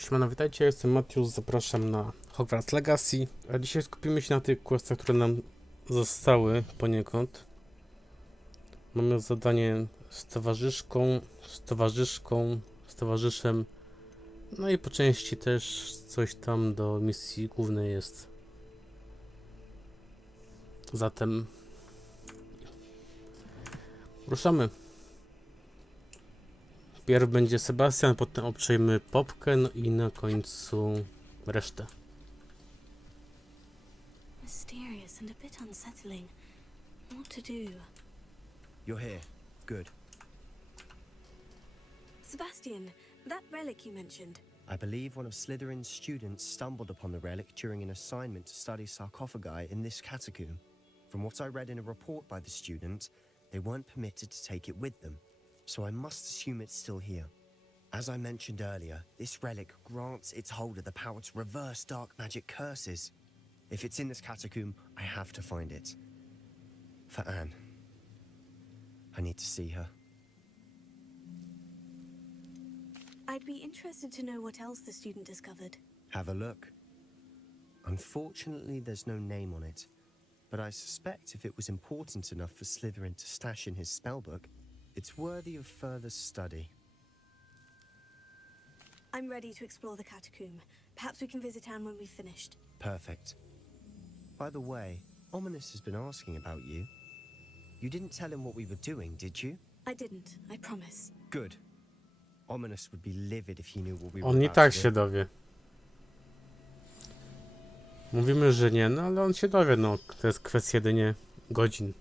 Siemano, witajcie, jestem Mateusz, zapraszam na Hogwarts Legacy, a dzisiaj skupimy się na tych questach, które nam zostały poniekąd. Mamy zadanie z towarzyszem, no i po części też coś tam do misji głównej jest. Zatem ruszamy. Pierw będzie Sebastian, potem obczajmy popkę, no i na końcu resztę. Mysterious and a bit unsettling. What to do? You're here. Good. Sebastian, that relic you mentioned. I believe one of Slytherin's students stumbled upon the relic during an assignment to study sarcophagi in this catacomb. From what I read in a report by the student, they weren't permitted to take it with them, so I must assume it's still here. As I mentioned earlier, this relic grants its holder the power to reverse dark magic curses. If it's in this catacomb, I have to find it. For Anne. I need to see her. I'd be interested to know what else the student discovered. Have a look. Unfortunately, there's no name on it, but I suspect if it was important enough for Slytherin to stash in his spellbook, it's worthy of further study. I'm ready to explore the catacomb. Perhaps we can visit Anne when we've finished. Perfect. By the way, Ominous has been asking about you. You didn't tell him what we were doing, did you? I didn't, I promise. Good. Ominous would be livid if he knew what we were On i about tak to się do. dowie. Mówimy, że nie, no ale on się dowie, no to jest kwestia jedynie godzin.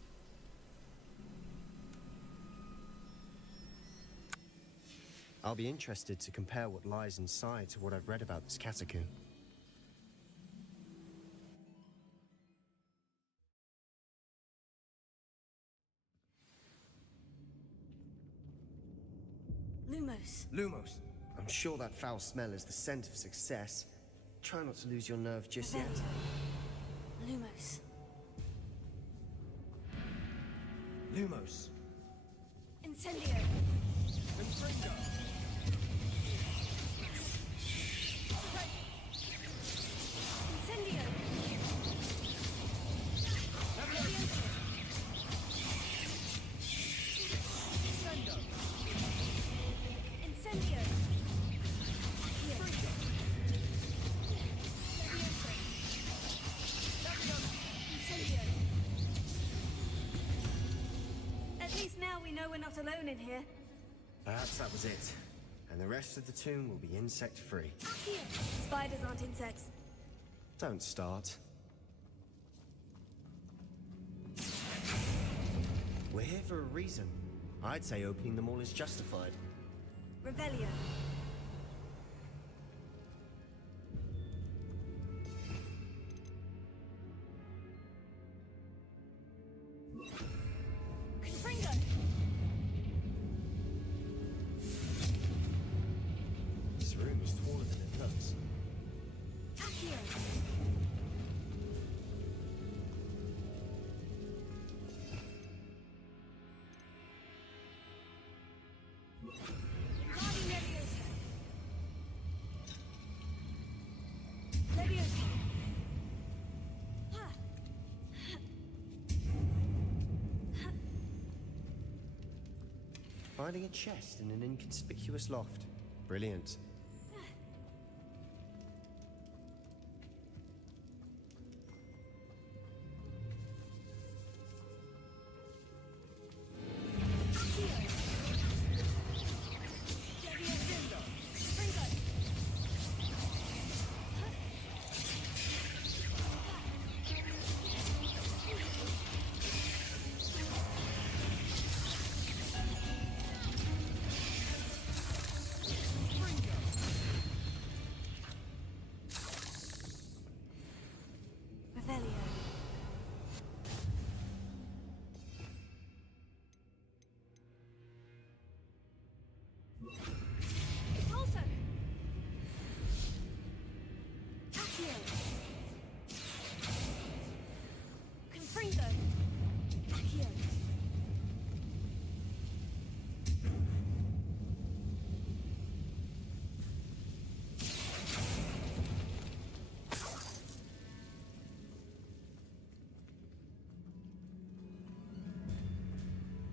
I'll be interested to compare what lies inside to what I've read about this catacomb. Lumos. Lumos. I'm sure that foul smell is the scent of success. Try not to lose your nerve just yet. Lumos. Lumos. Incendio. Incendio. Incendio. Incendio. At least now we know we're not alone in here. Perhaps that was it. And the rest of the tomb will be insect-free. Here. Spiders aren't insects. Don't start. We're here for a reason. I'd say opening them all is justified. Revelio. Confringo. This room is taller than it looks. Accio. Guardi Leviosa. Leviosa. Ah. Finding a chest in an inconspicuous loft. Brilliant. Revelio. Expulso. Accio. Confringo. Accio.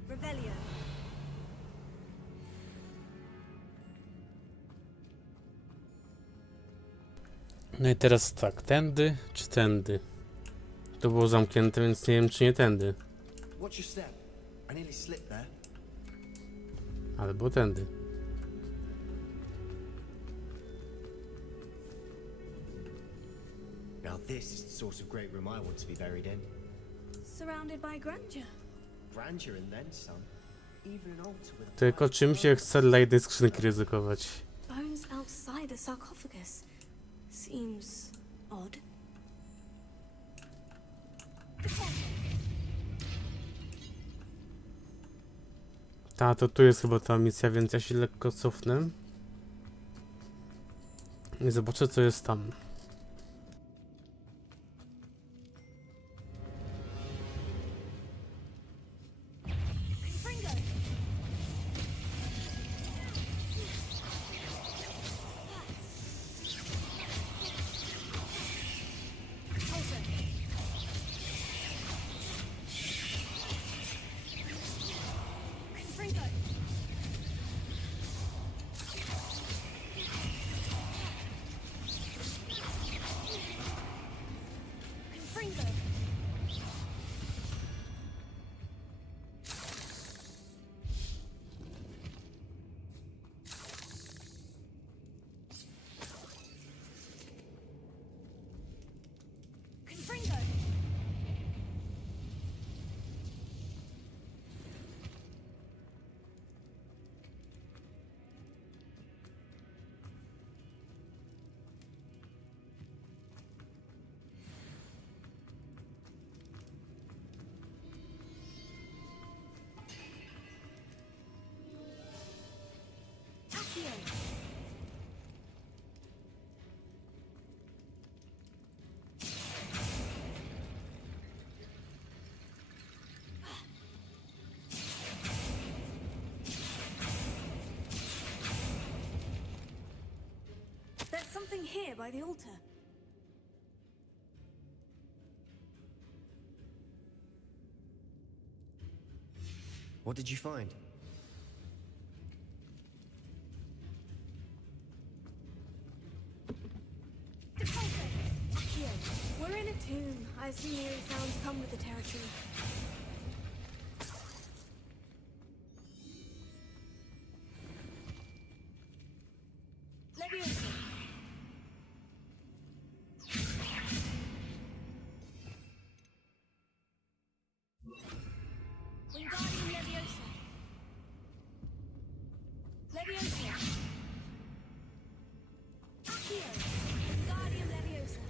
Revelio. No i teraz tak, tędy czy tędy? To było zamknięte, więc nie wiem, czy nie tędy. Watch your step. I nearly slipped there. Albo tędy. Now this is the sort of great room I want to be buried in. Surrounded by grandeur. Grandeur and then some. Even an altar with a Tylko czym się chce dla jednej skrzynki ryzykować? Bones outside a sarcophagus. Seems odd. Ta, to tu jest chyba ta misja, więc ja się lekko cofnę. I zobaczę, co jest tam. There's something here by the altar. What did you find? Accio, we're in a tomb. I assume eerie sounds come with the territory. Leviosa. Wingardium Leviosa. Leviosa. Accio. Wingardium Leviosa.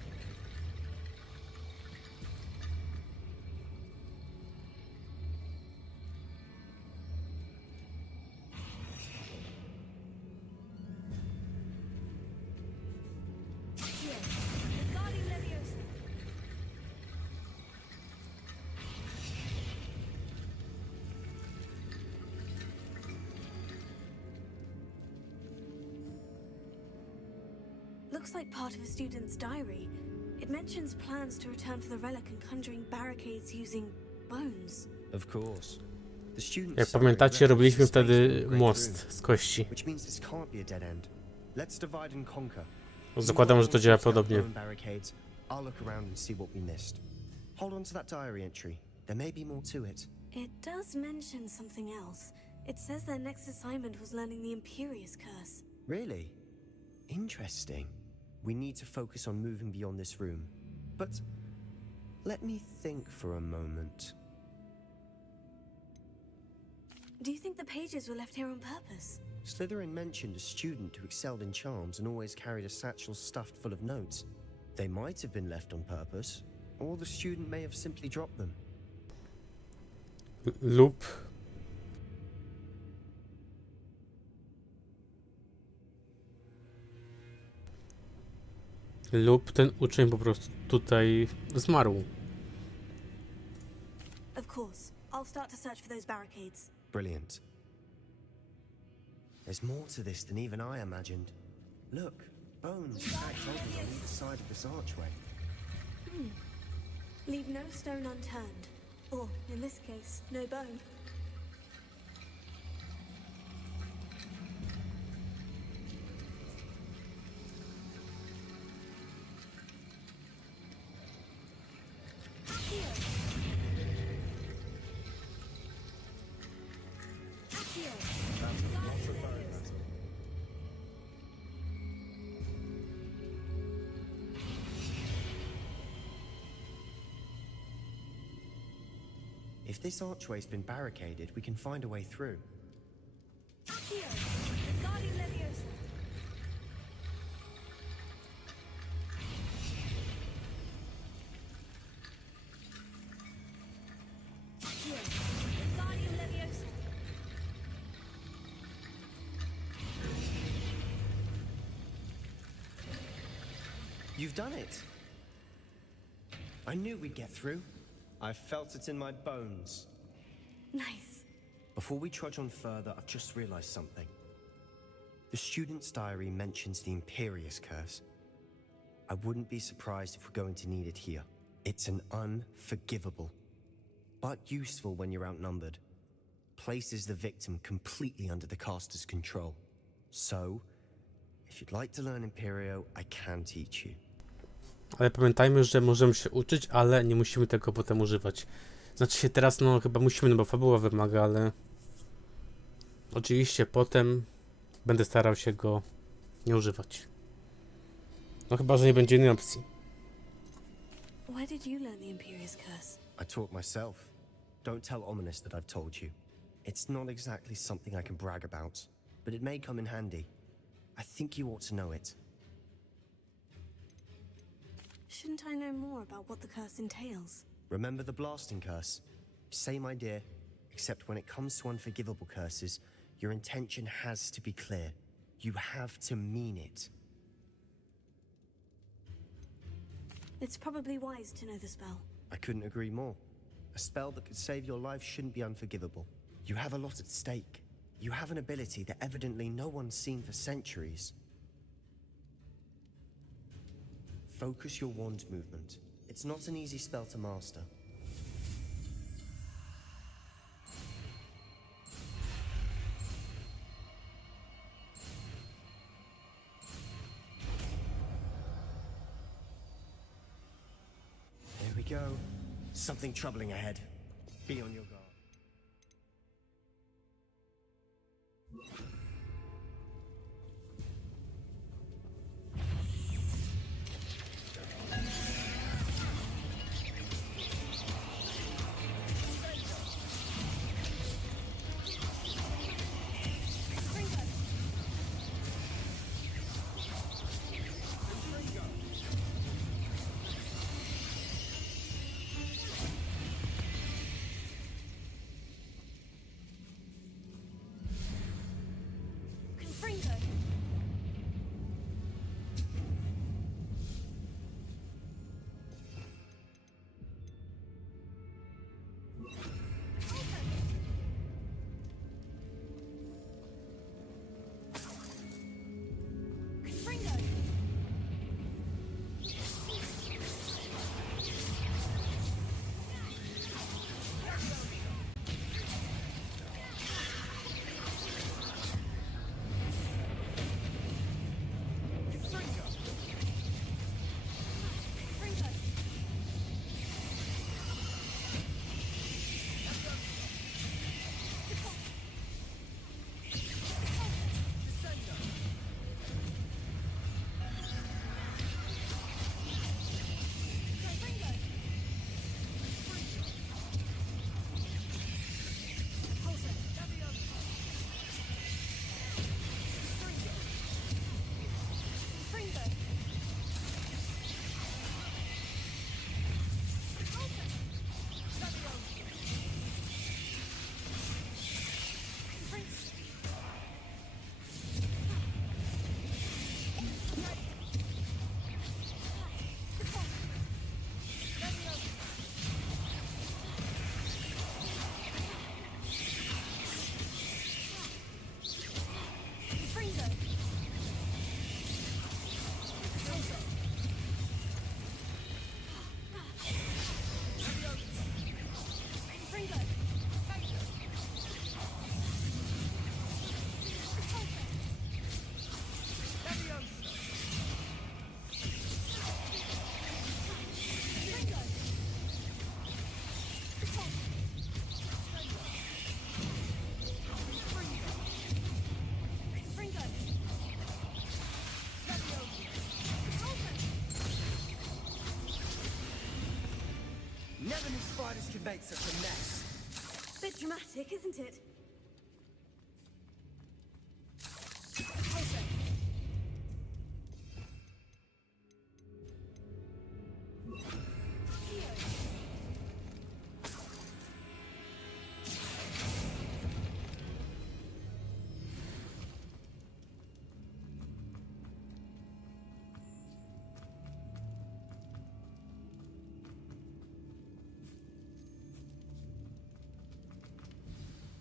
Accio. Wingardium Leviosa. Looks like part of a student's diary. It mentions plans to return for the relic and conjuring barricades using bones. Of course. The students Jak pamiętacie, robiliśmy wtedy most z kości. which means this can't be a dead end. Let's divide and conquer. Zakładam, że to działa podobnie. Barricades. I'll look around and see what we missed. Hold on to that diary entry. There may be more to it. It does mention something else. It says their next assignment was learning the Imperious Curse. Really? Interesting. We need to focus on moving beyond this room. But let me think for a moment. Do you think the pages were left here on purpose? Slytherin mentioned a student who excelled in charms and always carried a satchel stuffed full of notes. They might have been left on purpose, or the student may have simply dropped them. Lub ten uczeń po prostu tutaj zmarł. Of course. I'll start to search for those barricades. Brilliant. There's more to this than even I imagined. Look, bones stacked over on either side of this archway. Leave no stone unturned. Or, in this case, no bone. If this archway's been barricaded, we can find a way through. Accio, Wingardium Leviosa. Accio, Wingardium Leviosa. You've done it! I knew we'd get through. I felt it in my bones. Nice. Before we trudge on further, I've just realized something. The student's diary mentions the Imperious Curse. I wouldn't be surprised if we're going to need it here. It's an unforgivable, but useful when you're outnumbered. Places the victim completely under the caster's control. So, if you'd like to learn Imperio, I can teach you. Ale pamiętajmy, że możemy się uczyć, ale nie musimy tego potem używać. Znaczy się teraz, no chyba musimy, no bo fabuła wymaga, ale oczywiście potem będę starał się go nie używać. No chyba, że nie będzie innej opcji. Why did you learn the Imperious Curse? I taught myself. Don't tell Ominous that I've told you. It's not exactly something I can brag about, but it may come in handy. I think you ought to know it. Shouldn't I know more about what the curse entails? Remember the blasting curse? Same idea, except when it comes to unforgivable curses, your intention has to be clear. You have to mean it. It's probably wise to know the spell. I couldn't agree more. A spell that could save your life shouldn't be unforgivable. You have a lot at stake. You have an ability that evidently no one's seen for centuries. Focus your wand movement. It's not an easy spell to master. There we go. Something troubling ahead. Be on your guard. Never knew spiders could make such a mess. Bit dramatic, isn't it?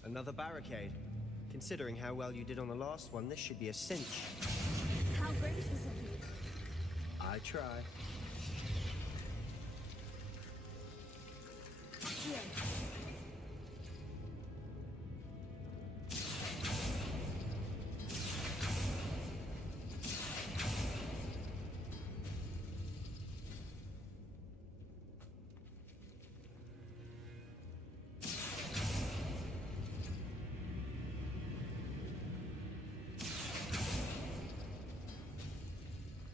Another barricade. Considering how well you did on the last one, this should be a cinch. How gracious of you. I try. Here.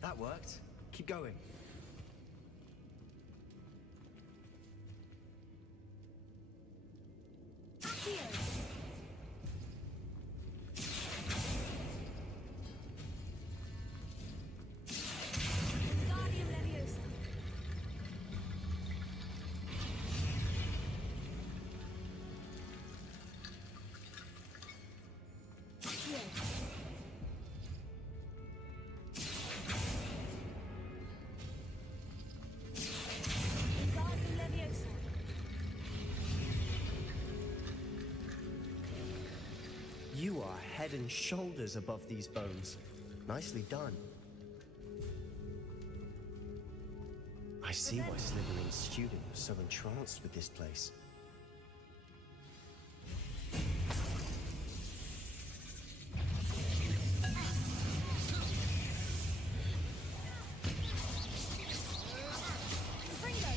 That worked. Keep going. Here. Guardian Leviosa. Here. Guardian Leviosa. You are head and shoulders above these bones. Nicely done. I see why Slytherin's student was so entranced with this place. Fringo.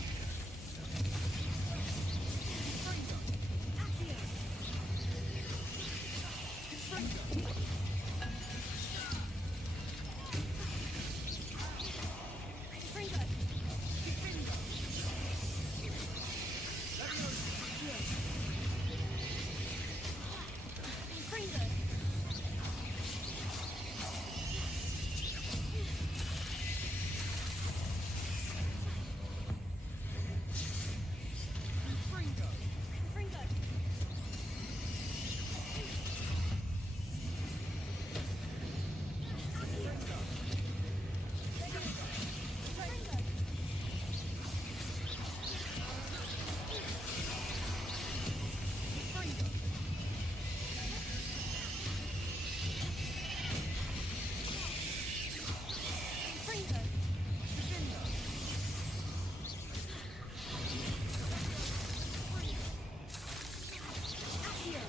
Accio.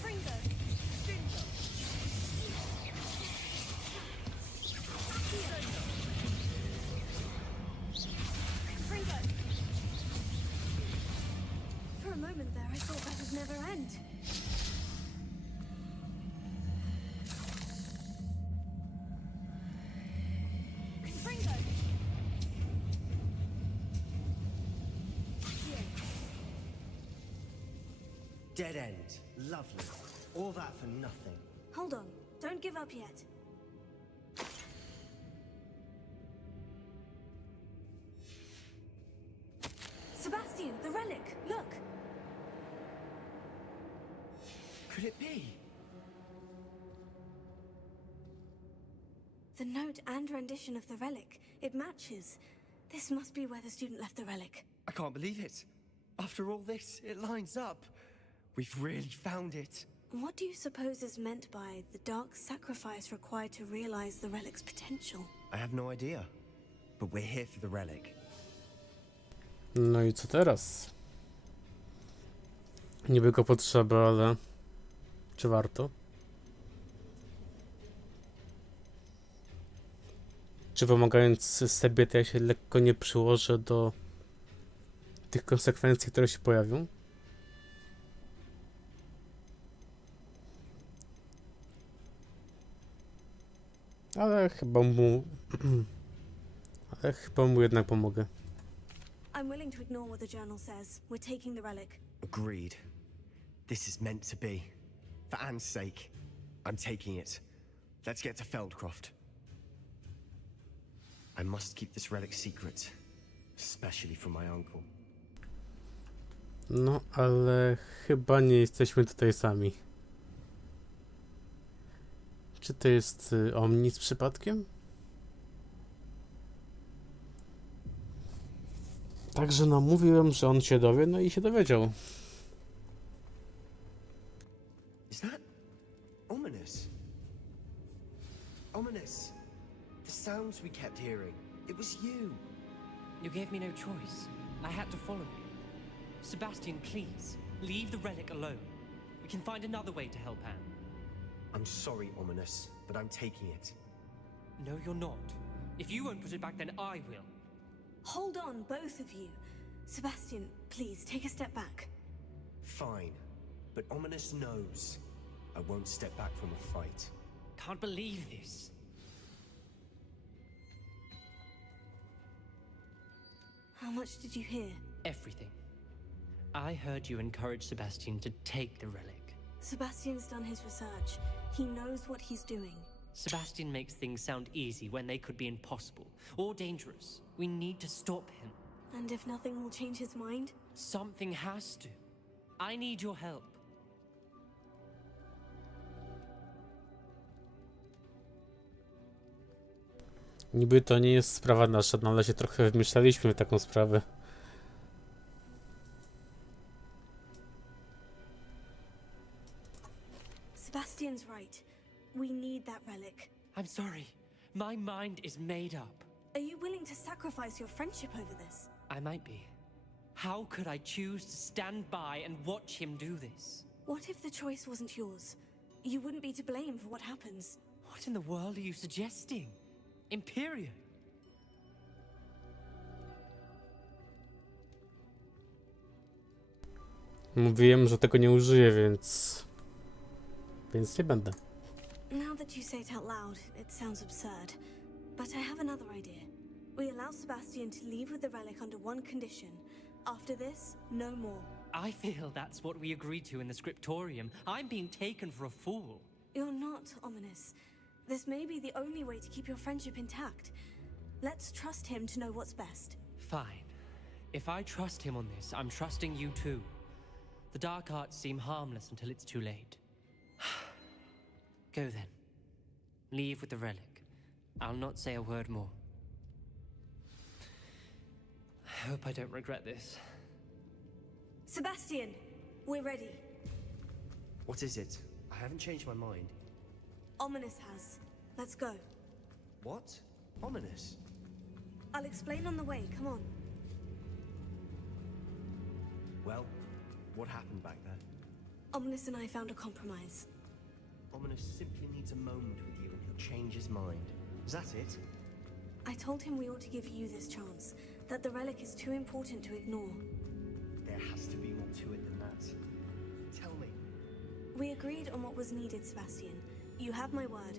Fringo. Fringo. Fringo. For a moment there, I thought that would never end. Fringo! Dead end. Lovely. All that for nothing. Hold on. Don't give up yet. Sebastian, the relic! Look! Could it be? The note and rendition of the relic. It matches. This must be where the student left the relic. I can't believe it. After all this, it lines up. We've really found it. What do you suppose is meant by the dark sacrifice required to realize the relic's potential? I have no idea. But we're here for the relic. No i co teraz? Niby go potrzeba, ale czy warto? Czy pomagając sobie to ja się lekko nie przyłożę do tych konsekwencji, które się pojawią? Ale chyba mu jednak pomogę. I'm willing to ignore what the journal says. We're taking the relic. Agreed. This is meant to be. For Anne's sake, I'm taking it. Let's get to Feldcroft. I must keep this relic secret, especially from my uncle. No, ale chyba nie jesteśmy tutaj sami. Czy to jest Omnis przypadkiem? Także no, mówiłem, że on się dowie, no i się dowiedział. Is that ominous? Ominous. The sounds we kept hearing. It was you. You gave me no choice. I had to follow you. Sebastian, please, leave the relic alone. We can find another way to help Anne. I'm sorry, Ominous, but I'm taking it. No, you're not. If you won't put it back, then I will. Hold on, both of you. Sebastian, please take a step back. Fine, but Ominous knows I won't step back from a fight. Can't believe this. How much did you hear? Everything. I heard you encourage Sebastian to take the relic. Sebastian's done his research. He knows what he's doing. Sebastian makes things sound easy when they could be impossible or dangerous. We need to stop him. And if nothing will change his mind? Something has to. I need your help. Niby to nie jest sprawa nasza, no ale się trochę wmieszaliśmy w taką sprawę. Sebastian's right. We need that relic. I'm sorry. My mind is made up. Are you willing to sacrifice your friendship over this? I might be. How could I choose to stand by and watch him do this? What if the choice wasn't yours? You wouldn't be to blame for what happens. What in the world are you suggesting? Imperium? Mówiłem, że tego nie użyję, więc nie będę. Now that you say it out loud, it sounds absurd. But I have another idea. We allow Sebastian to leave with the relic under one condition. After this, no more. I feel that's what we agreed to in the scriptorium. I'm being taken for a fool. You're not, Ominous. This may be the only way to keep your friendship intact. Let's trust him to know what's best. Fine. If I trust him on this, I'm trusting you too. The dark arts seem harmless until it's too late. Go then. Leave with the relic. I'll not say a word more. I hope I don't regret this. Sebastian, we're ready. What is it? I haven't changed my mind. Ominous has. Let's go. What? Ominous? I'll explain on the way, come on. Well, what happened back there? Ominous and I found a compromise. Ominous simply needs a moment with you and he'll change his mind. Is that it? I told him we ought to give you this chance, that the relic is too important to ignore. There has to be more to it than that. Tell me. We agreed on what was needed, Sebastian. You have my word.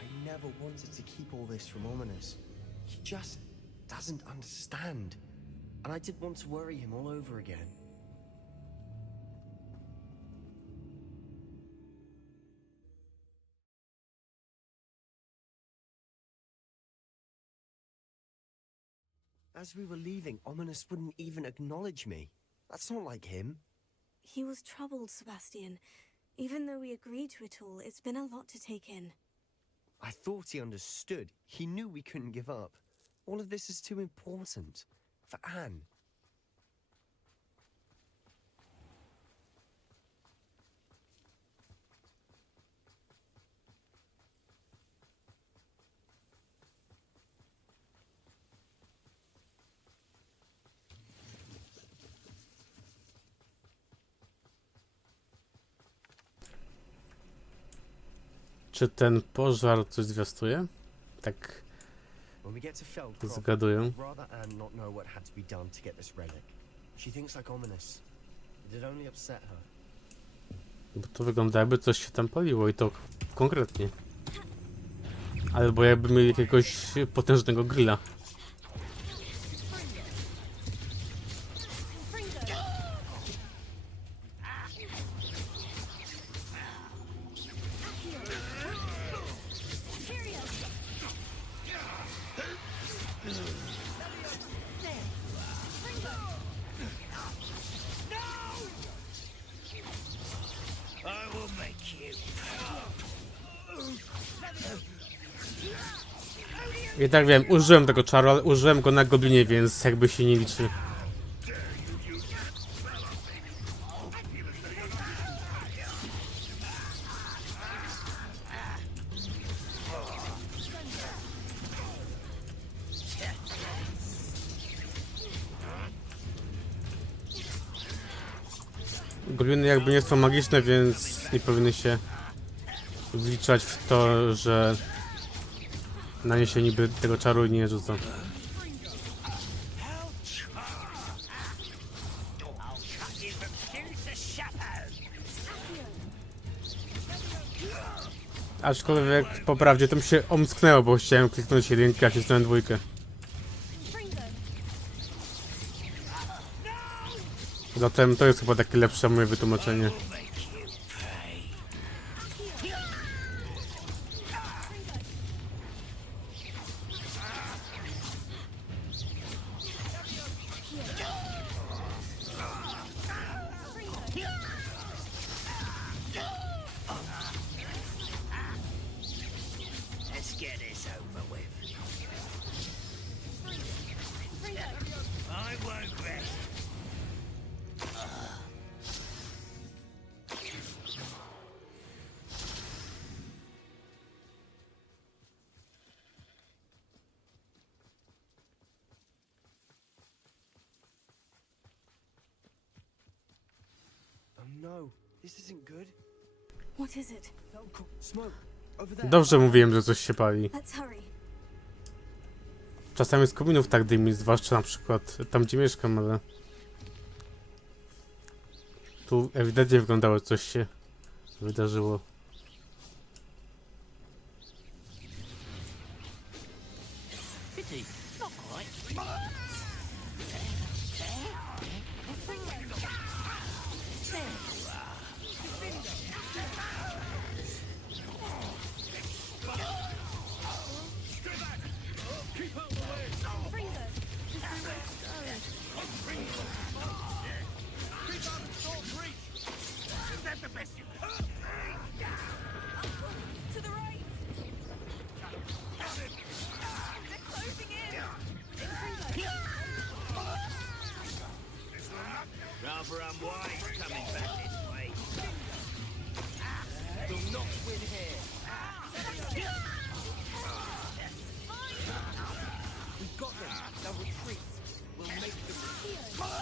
I never wanted to keep all this from Ominous. He just doesn't understand. And I didn't want to worry him all over again. As we were leaving, Ominous wouldn't even acknowledge me. That's not like him. He was troubled, Sebastian. Even though we agreed to it all, it's been a lot to take in. I thought he understood. He knew we couldn't give up. All of this is too important. For Anne. Czy ten pożar coś zwiastuje? Tak When we get to Feldcroft, zgaduję. I'd rather Anne not know what had to be done to get this relic. She thinks like ominous. It'd only upset her. Bo to wygląda jakby coś się tam paliło i to konkretnie. Albo jakby mieli jakiegoś potężnego grilla. I tak wiem, użyłem tego czaru, ale użyłem go na goblinie, więc jakby się nie liczy. Gobliny jakby nie są magiczne, więc nie powinny się wliczać w to, że na nie się niby tego czaru nie rzuca. Aczkolwiek po prawdzie to mi się omsknęło, bo chciałem kliknąć jedynkę, a kliknąłem dwójkę. Zatem to jest chyba takie lepsze moje wytłumaczenie. No, this isn't good. What is it? Smoke, over there. Dobrze mówiłem, że coś się pali. Let's hurry. Czasami z kominów tak dymi, zwłaszcza na przykład tam, gdzie mieszkam, ale... Tu ewidentnie wyglądało, coś się wydarzyło. Pity, not quite. To the right. They're closing in. Rather unwise coming back this way. You'll not win here. We've got them. They'll retreat. We'll make them retreat. I'm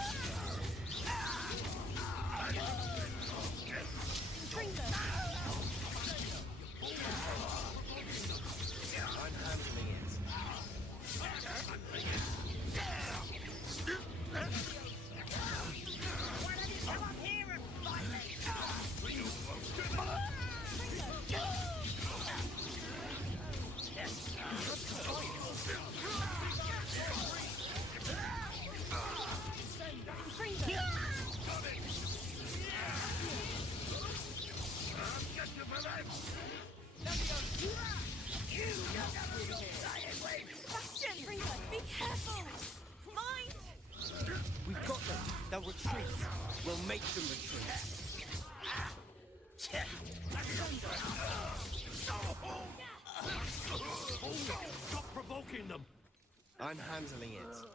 handling it. Sebastian, be careful. Mind. We've got them. They'll retreat. We'll make them retreat. Stop provoking them. I'm handling it.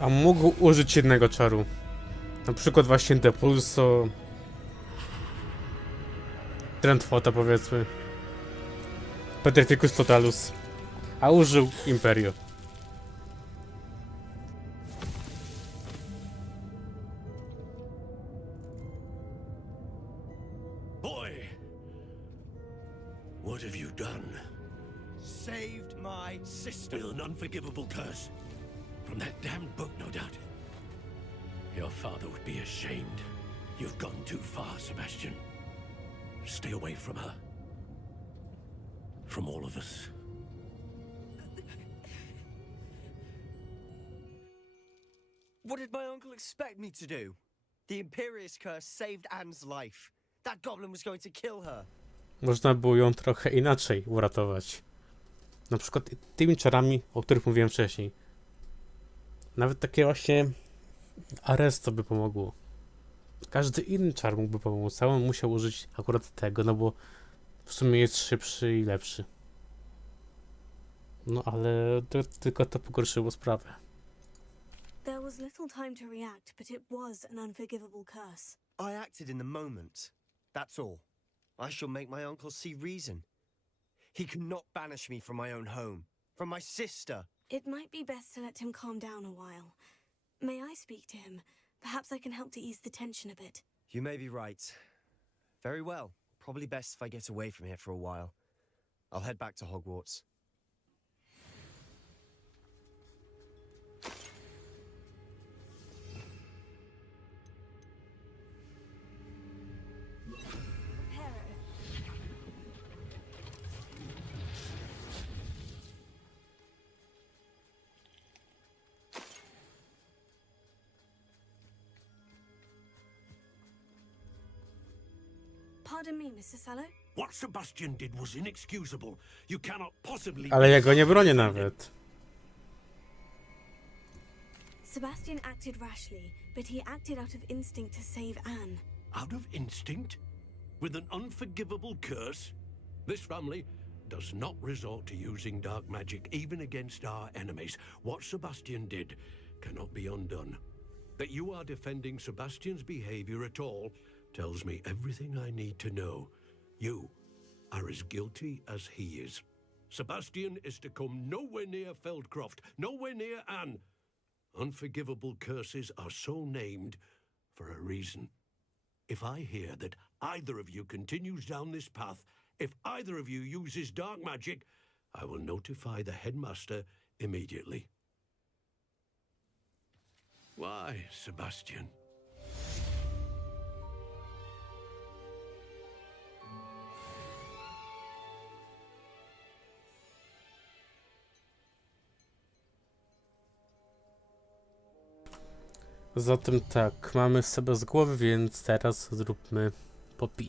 A mógł użyć jednego czaru. Na przykład właśnie Depulso. Trendfota powiedzmy. Petrificus Totalus. A użył Imperio. Boy! What have you done? Saved my sister. With an unforgivable curse. From that damned book, no doubt. Your father would be ashamed. You've gone too far, Sebastian. Stay away from her. From all of us. What did my uncle expect me to do? The Imperious curse saved Anne's life. That goblin was going to kill her. Można było ją trochę inaczej uratować. Na przykład tymi czarami, o których mówiłem wcześniej. Nawet takie właśnie Arresto by pomogło. Każdy inny czar mógłby pomóc, ale on musiał użyć akurat tego, no bo w sumie jest szybszy i lepszy. No ale tylko to pogorszyło sprawę. There was little time to react, but it was an unforgivable curse. I acted in the moment. That's all. I shall make my uncle see reason. He cannot banish me from my own home, from my sister. It might be best to let him calm down a while. May I speak to him? Perhaps I can help to ease the tension a bit. You may be right. Very well. Probably best if I get away from here for a while. I'll head back to Hogwarts. Pardon me, Mr. Sallow. What Sebastian did was inexcusable. You cannot possibly... Ale ja go nie bronię nawet. Sebastian acted rashly, but he acted out of instinct to save Anne. Out of instinct? With an unforgivable curse? This family does not resort to using dark magic even against our enemies. What Sebastian did cannot be undone. That you are defending Sebastian's behavior at all tells me everything I need to know. You are as guilty as he is. Sebastian is to come nowhere near Feldcroft, nowhere near Anne. Unforgivable curses are so named for a reason. If I hear that either of you continues down this path, if either of you uses dark magic, I will notify the headmaster immediately. Why, Sebastian? Zatem tak, mamy sobie z głowy, więc teraz zróbmy popi.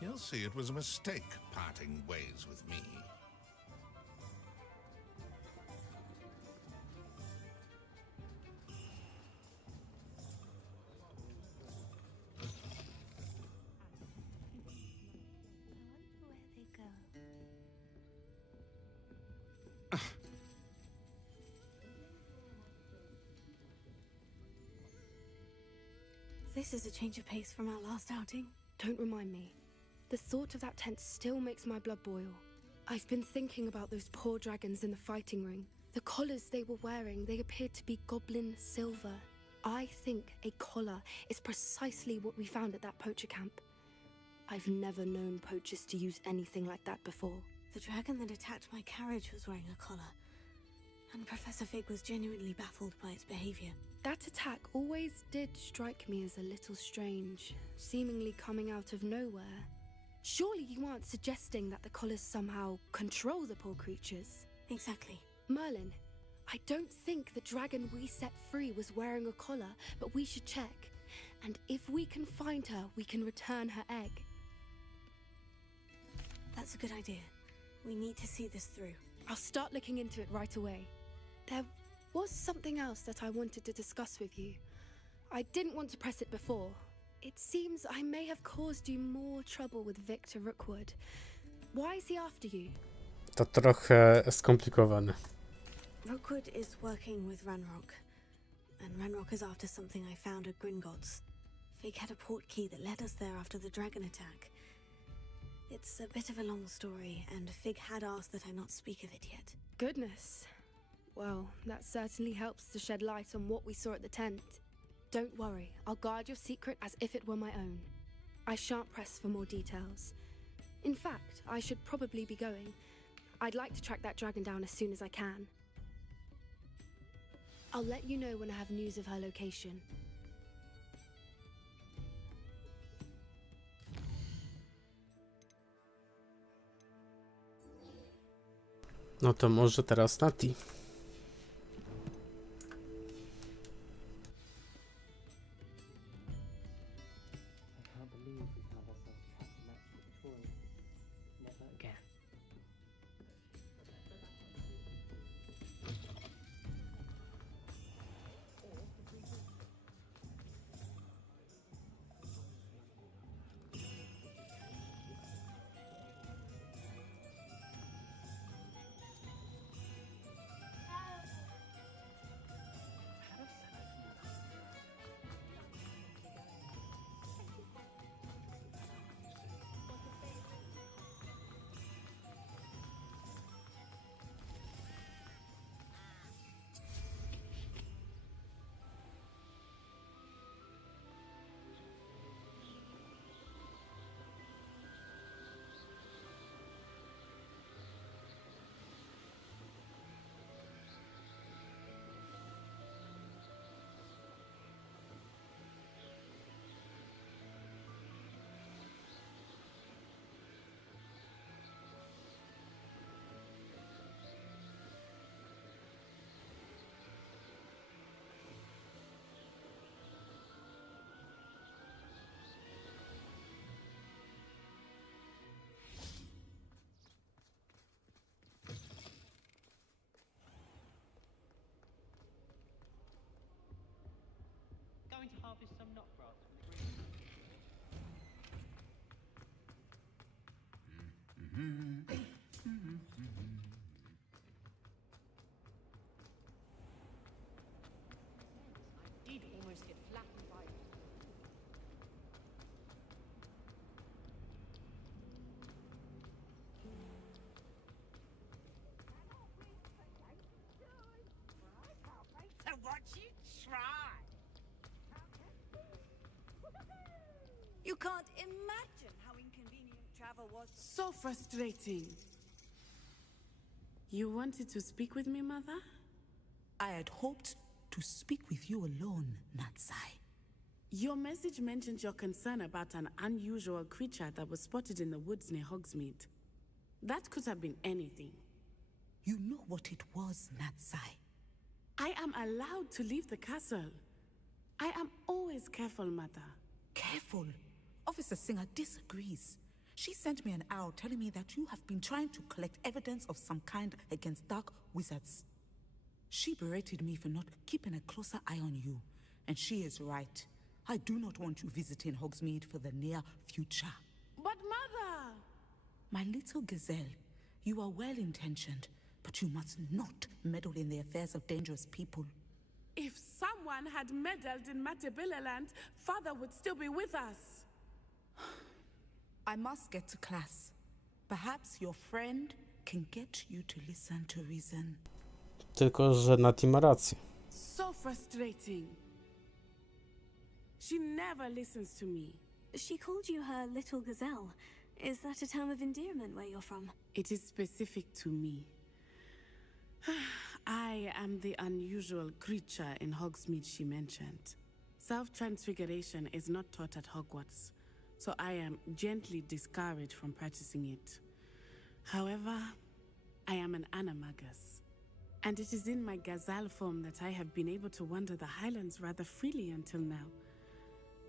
He'll see it was a mistake parting ways with me. This is a change of pace from our last outing. Don't remind me. The thought of that tent still makes my blood boil. I've been thinking about those poor dragons in the fighting ring. The collars they were wearing, they appeared to be goblin silver. I think a collar is precisely what we found at that poacher camp. I've never known poachers to use anything like that before. The dragon that attacked my carriage was wearing a collar, and Professor Fig was genuinely baffled by its behavior. That attack always did strike me as a little strange, seemingly coming out of nowhere. Surely you aren't suggesting that the collars somehow control the poor creatures? Exactly. Merlin, I don't think the dragon we set free was wearing a collar, but we should check. And if we can find her, we can return her egg. That's a good idea. We need to see this through. I'll start looking into it right away. There was something else that I wanted to discuss with you. I didn't want to press it before. It seems I may have caused you more trouble with Victor Rookwood. Why is he after you? To trochę skomplikowane. Rookwood is working with Ranrock, and Ranrock is after something I found at Gringotts. Fig had a port key that led us there after the dragon attack. It's a bit of a long story, and Fig had asked that I not speak of it yet. Goodness. Well, that certainly helps to shed light on what we saw at the tent. Don't worry, I'll guard your secret as if it were my own. I shan't press for more details. In fact, I should probably be going. I'd like to track that dragon down as soon as I can. I'll let you know when I have news of her location. No to może teraz Nati. Never again. Going to harvest some nut grass from the green. I did almost get flattened by it. So what you try? You can't imagine how inconvenient travel was. So frustrating. You wanted to speak with me, Mother? I had hoped to speak with you alone, Natsai. Your message mentioned your concern about an unusual creature that was spotted in the woods near Hogsmeade. That could have been anything. You know what it was, Natsai. I am allowed to leave the castle. I am always careful, Mother. Careful. Officer Singer disagrees. She sent me an owl telling me that you have been trying to collect evidence of some kind against dark wizards. She berated me for not keeping a closer eye on you, and she is right. I do not want you visiting Hogsmeade for the near future. But Mother! My little gazelle, you are well-intentioned, but you must not meddle in the affairs of dangerous people. If someone had meddled in Matabeleland, Father would still be with us. I must get to class. Perhaps your friend can get you to listen to reason. Tylko, że Nati ma rację. So frustrating. She never listens to me. She called you her little gazelle. Is that a term of endearment where you're from? It is specific to me. I am the unusual creature in Hogsmeade she mentioned. Self-transfiguration is not taught at Hogwarts, so I am gently discouraged from practicing it. However, I am an animagus, and it is in my gazelle form that I have been able to wander the Highlands rather freely until now,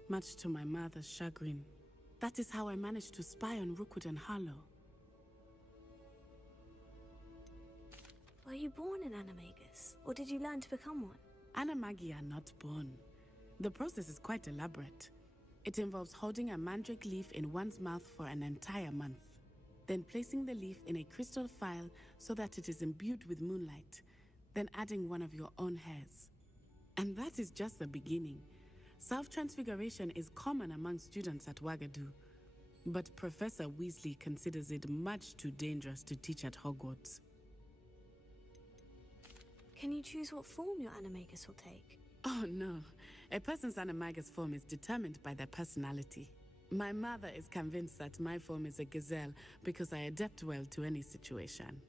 much to my mother's chagrin. That is how I managed to spy on Rookwood and Harlow. Were you born an animagus, or did you learn to become one? Animagi are not born. The process is quite elaborate. It involves holding a mandrake leaf in one's mouth for an entire month, then placing the leaf in a crystal phial so that it is imbued with moonlight, then adding one of your own hairs. And that is just the beginning. Self-transfiguration is common among students at Wagadu, but Professor Weasley considers it much too dangerous to teach at Hogwarts. Can you choose what form your animagus will take? Oh no, a person's animagus form is determined by their personality. My mother is convinced that my form is a gazelle because I adapt well to any situation.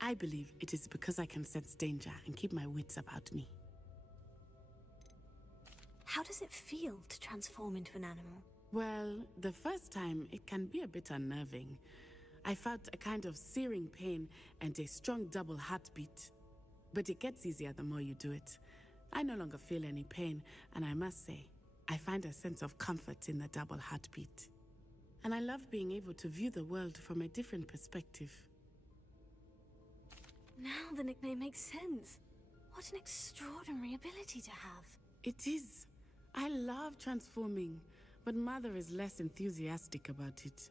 I believe it is because I can sense danger and keep my wits about me. How does it feel to transform into an animal? Well, the first time it can be a bit unnerving. I felt a kind of searing pain and a strong double heartbeat. But it gets easier the more you do it. I no longer feel any pain, and I must say, I find a sense of comfort in the double heartbeat. And I love being able to view the world from a different perspective. Now the nickname makes sense. What an extraordinary ability to have. It is. I love transforming, but Mother is less enthusiastic about it.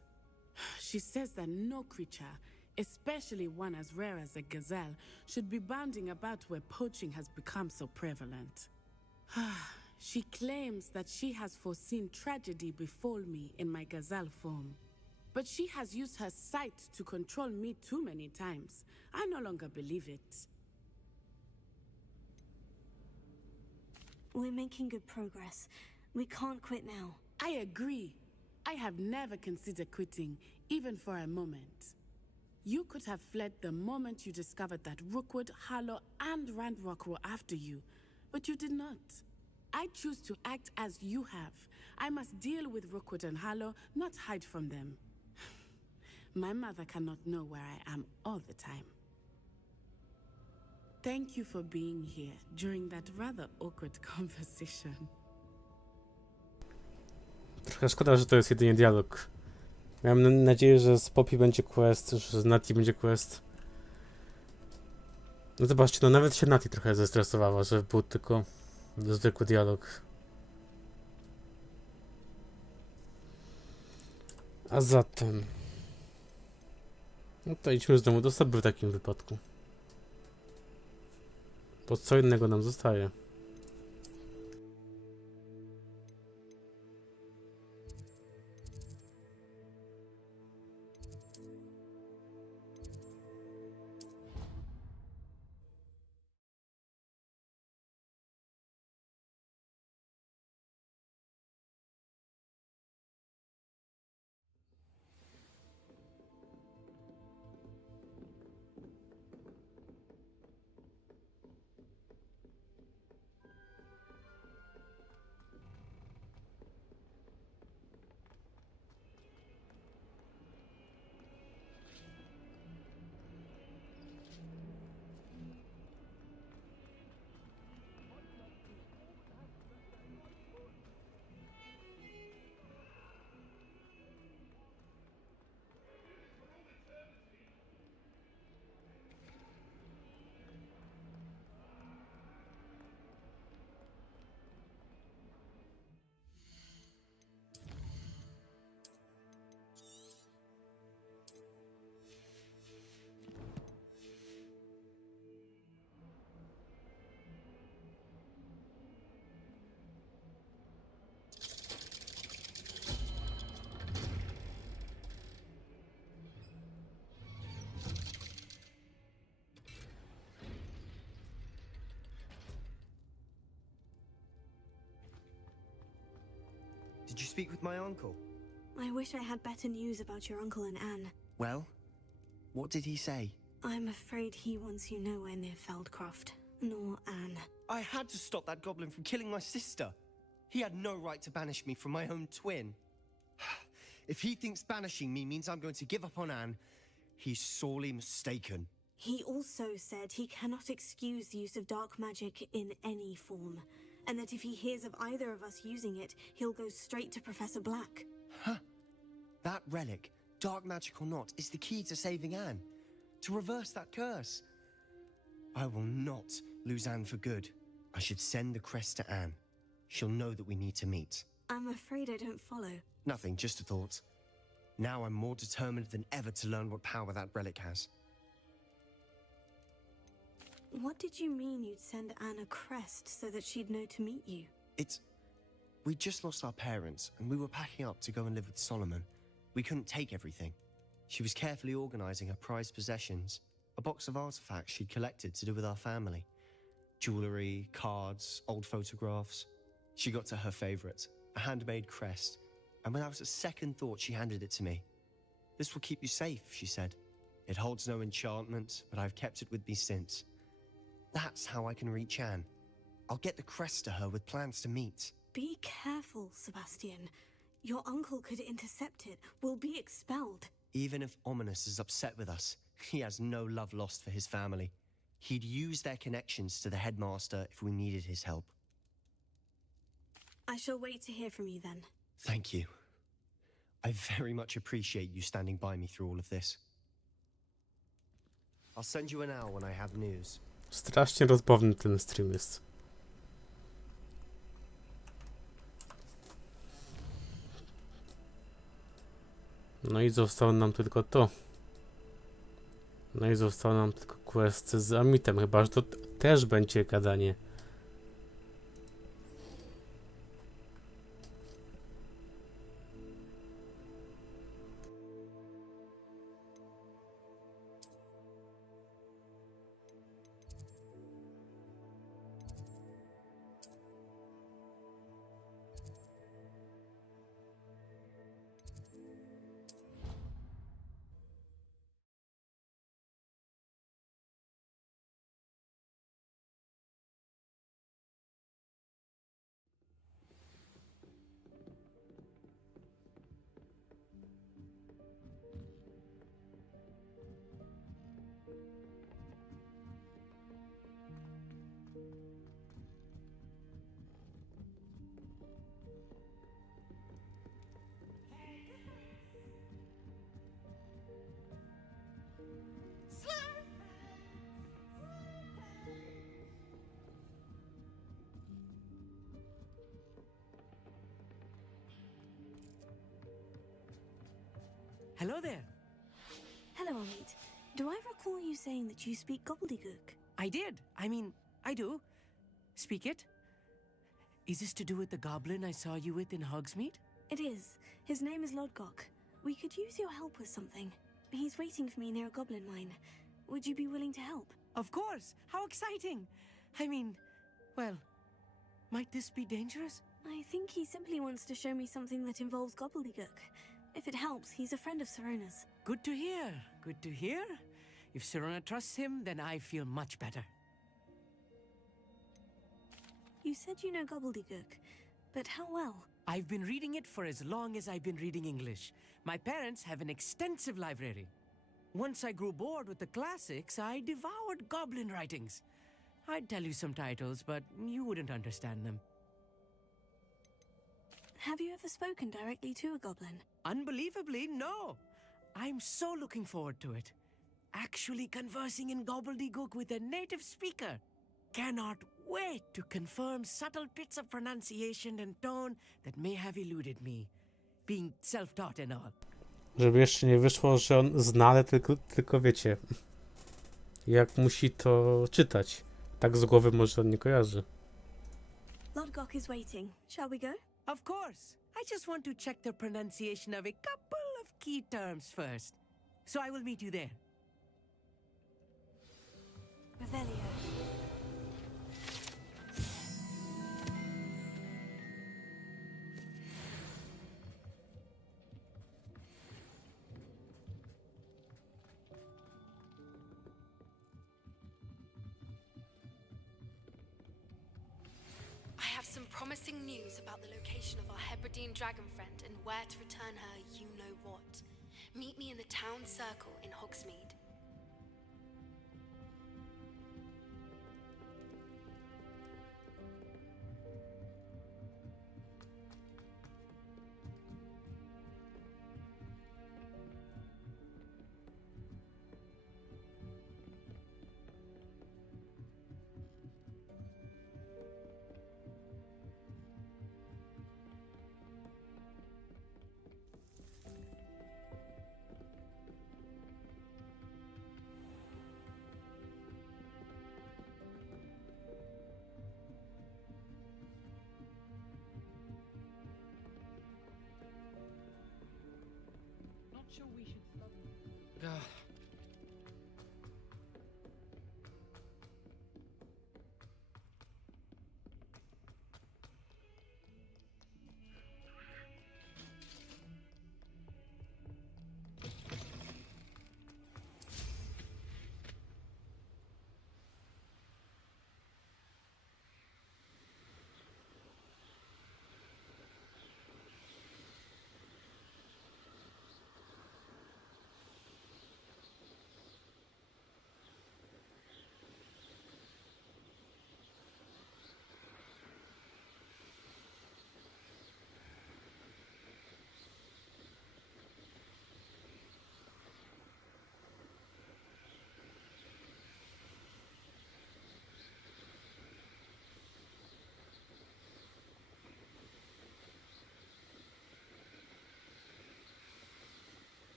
She says that no creature, especially one as rare as a gazelle, should be bounding about where poaching has become so prevalent. She claims that she has foreseen tragedy befall me in my gazelle form. But she has used her sight to control me too many times. I no longer believe it. We're making good progress. We can't quit now. I agree. I have never considered quitting, even for a moment. You could have fled the moment you discovered that Rookwood, Harlow, and Ranrock were after you, but you did not. I choose to act as you have. I must deal with Rookwood and Harlow, not hide from them. My mother cannot know where I am all the time. Thank you for being here during that rather awkward conversation. Trochę szkoda, że to jest jedynie dialog. Miałem nadzieję, że z Poppy będzie quest, że z Nati będzie quest. No zobaczcie, no nawet się Nati trochę zestresowała, że był tylko zwykły dialog. A zatem... No to idźmy z domu do sobie w takim wypadku. Bo co innego nam zostaje. Did you speak with my uncle? I wish I had better news about your uncle and Anne. Well, what did he say? I'm afraid he wants you nowhere near Feldcroft, nor Anne. I had to stop that goblin from killing my sister. He had no right to banish me from my own twin. If he thinks banishing me means I'm going to give up on Anne, he's sorely mistaken. He also said he cannot excuse the use of dark magic in any form, and that if he hears of either of us using it, he'll go straight to Professor Black. Huh. That relic, dark magic or not, is the key to saving Anne. To reverse that curse. I will not lose Anne for good. I should send the crest to Anne. She'll know that we need to meet. I'm afraid I don't follow. Nothing, just a thought. Now I'm more determined than ever to learn what power that relic has. What did you mean you'd send Anne a crest so that she'd know to meet you? We just lost our parents, and we were packing up to go and live with Solomon. We couldn't take everything. She was carefully organizing her prized possessions, a box of artifacts she'd collected to do with our family. Jewelry, cards, old photographs. She got to her favorite, a handmade crest, and without a second thought she handed it to me. This will keep you safe, she said. It holds no enchantment, but I've kept it with me since. That's how I can reach Anne. I'll get the crest to her with plans to meet. Be careful, Sebastian. Your uncle could intercept it. We'll be expelled. Even if Ominous is upset with us, he has no love lost for his family. He'd use their connections to the headmaster if we needed his help. I shall wait to hear from you then. Thank you. I very much appreciate you standing by me through all of this. I'll send you an hour when I have news. Strasznie rozbawny ten stream jest. No i zostało nam tylko to. No i zostało nam tylko quest z Amitem, chyba że to też będzie gadanie. Hello there. Hello, Amit. Do I recall you saying that you speak gobbledygook? I did. I do. Speak it. Is this to do with the goblin I saw you with in Hogsmeade? It is. His name is Lodgok. We could use your help with something. He's waiting for me near a goblin mine. Would you be willing to help? Of course. How exciting. Well, might this be dangerous? I think he simply wants to show me something that involves gobbledygook. If it helps, he's a friend of Sirona's. Good to hear. Good to hear. If Sirona trusts him, then I feel much better. You said you know gobbledygook, but how well? I've been reading it for as long as I've been reading English. My parents have an extensive library. Once I grew bored with the classics, I devoured goblin writings. I'd tell you some titles, but you wouldn't understand them. Have you ever spoken directly to a goblin? Unbelievably, no. I'm so looking forward to it. Actually conversing in gobbledygook with a native speaker. Cannot wait to confirm subtle bits of pronunciation and tone that may have eluded me. Being self-taught and all. Żeby jeszcze nie wyszło, że on zna, ale tylko wiecie, jak musi to czytać. Tak z głowy może on nie kojarzy. Lodgok is waiting. Shall we go? Of course. I just want to check the pronunciation of a couple of key terms first. So I will meet you there. Revelio. promising news about the location of our Hebridean dragon friend and where to return her you-know-what. Meet me in the town circle in Hogsmeade. Sure we should study.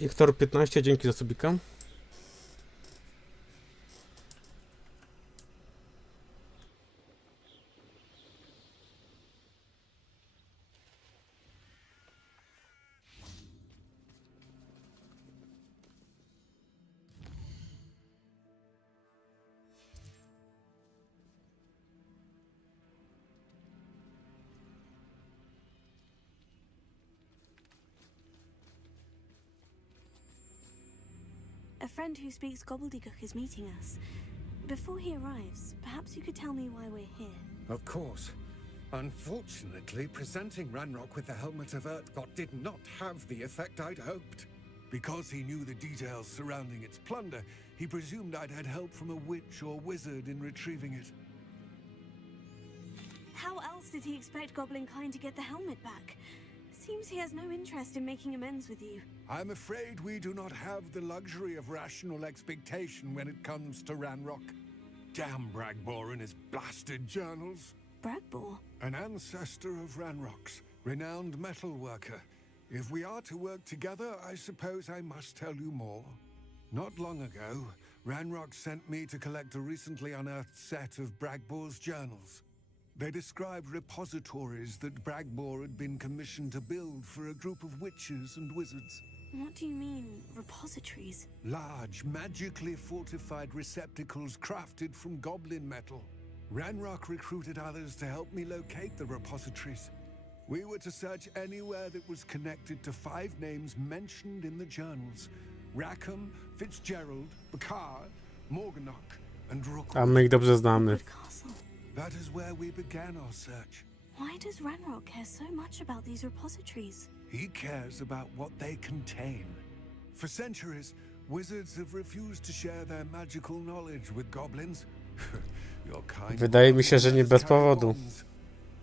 Iktor 15, dzięki za subika. A friend who speaks gobbledygook is meeting us. Before he arrives, perhaps you could tell me why we're here. Of course. Unfortunately, presenting Ranrock with the Helmet of Urtkot did not have the effect I'd hoped. Because he knew the details surrounding its plunder, he presumed I'd had help from a witch or wizard in retrieving it. How else did he expect Goblinkind to get the helmet back? Seems he has no interest in making amends with you. I'm afraid we do not have the luxury of rational expectation when it comes to Ranrock. Damn Bragbor and his blasted journals. Bragbor? An ancestor of Ranrock's, renowned metal worker. If we are to work together, I suppose I must tell you more. Not long ago, Ranrock sent me to collect a recently unearthed set of Bragbor's journals. They described repositories that Bragbor had been commissioned to build for a group of witches and wizards. What do you mean, repositories? Large, magically fortified receptacles crafted from goblin metal. Ranrock recruited others to help me locate the repositories. We were to search anywhere that was connected to 5 names mentioned in the journals. Rackham, Fitzgerald, Bakar, Morganach, and Rookwood. A my ich dobrze znamy. Rookwood Castle. That is where we began our search. Why does Ranrock care so much about these repositories? He cares about what they contain. For centuries, wizards have refused to share their magical knowledge with goblins. Your kind Wydaje mi się, że nie bez powodu.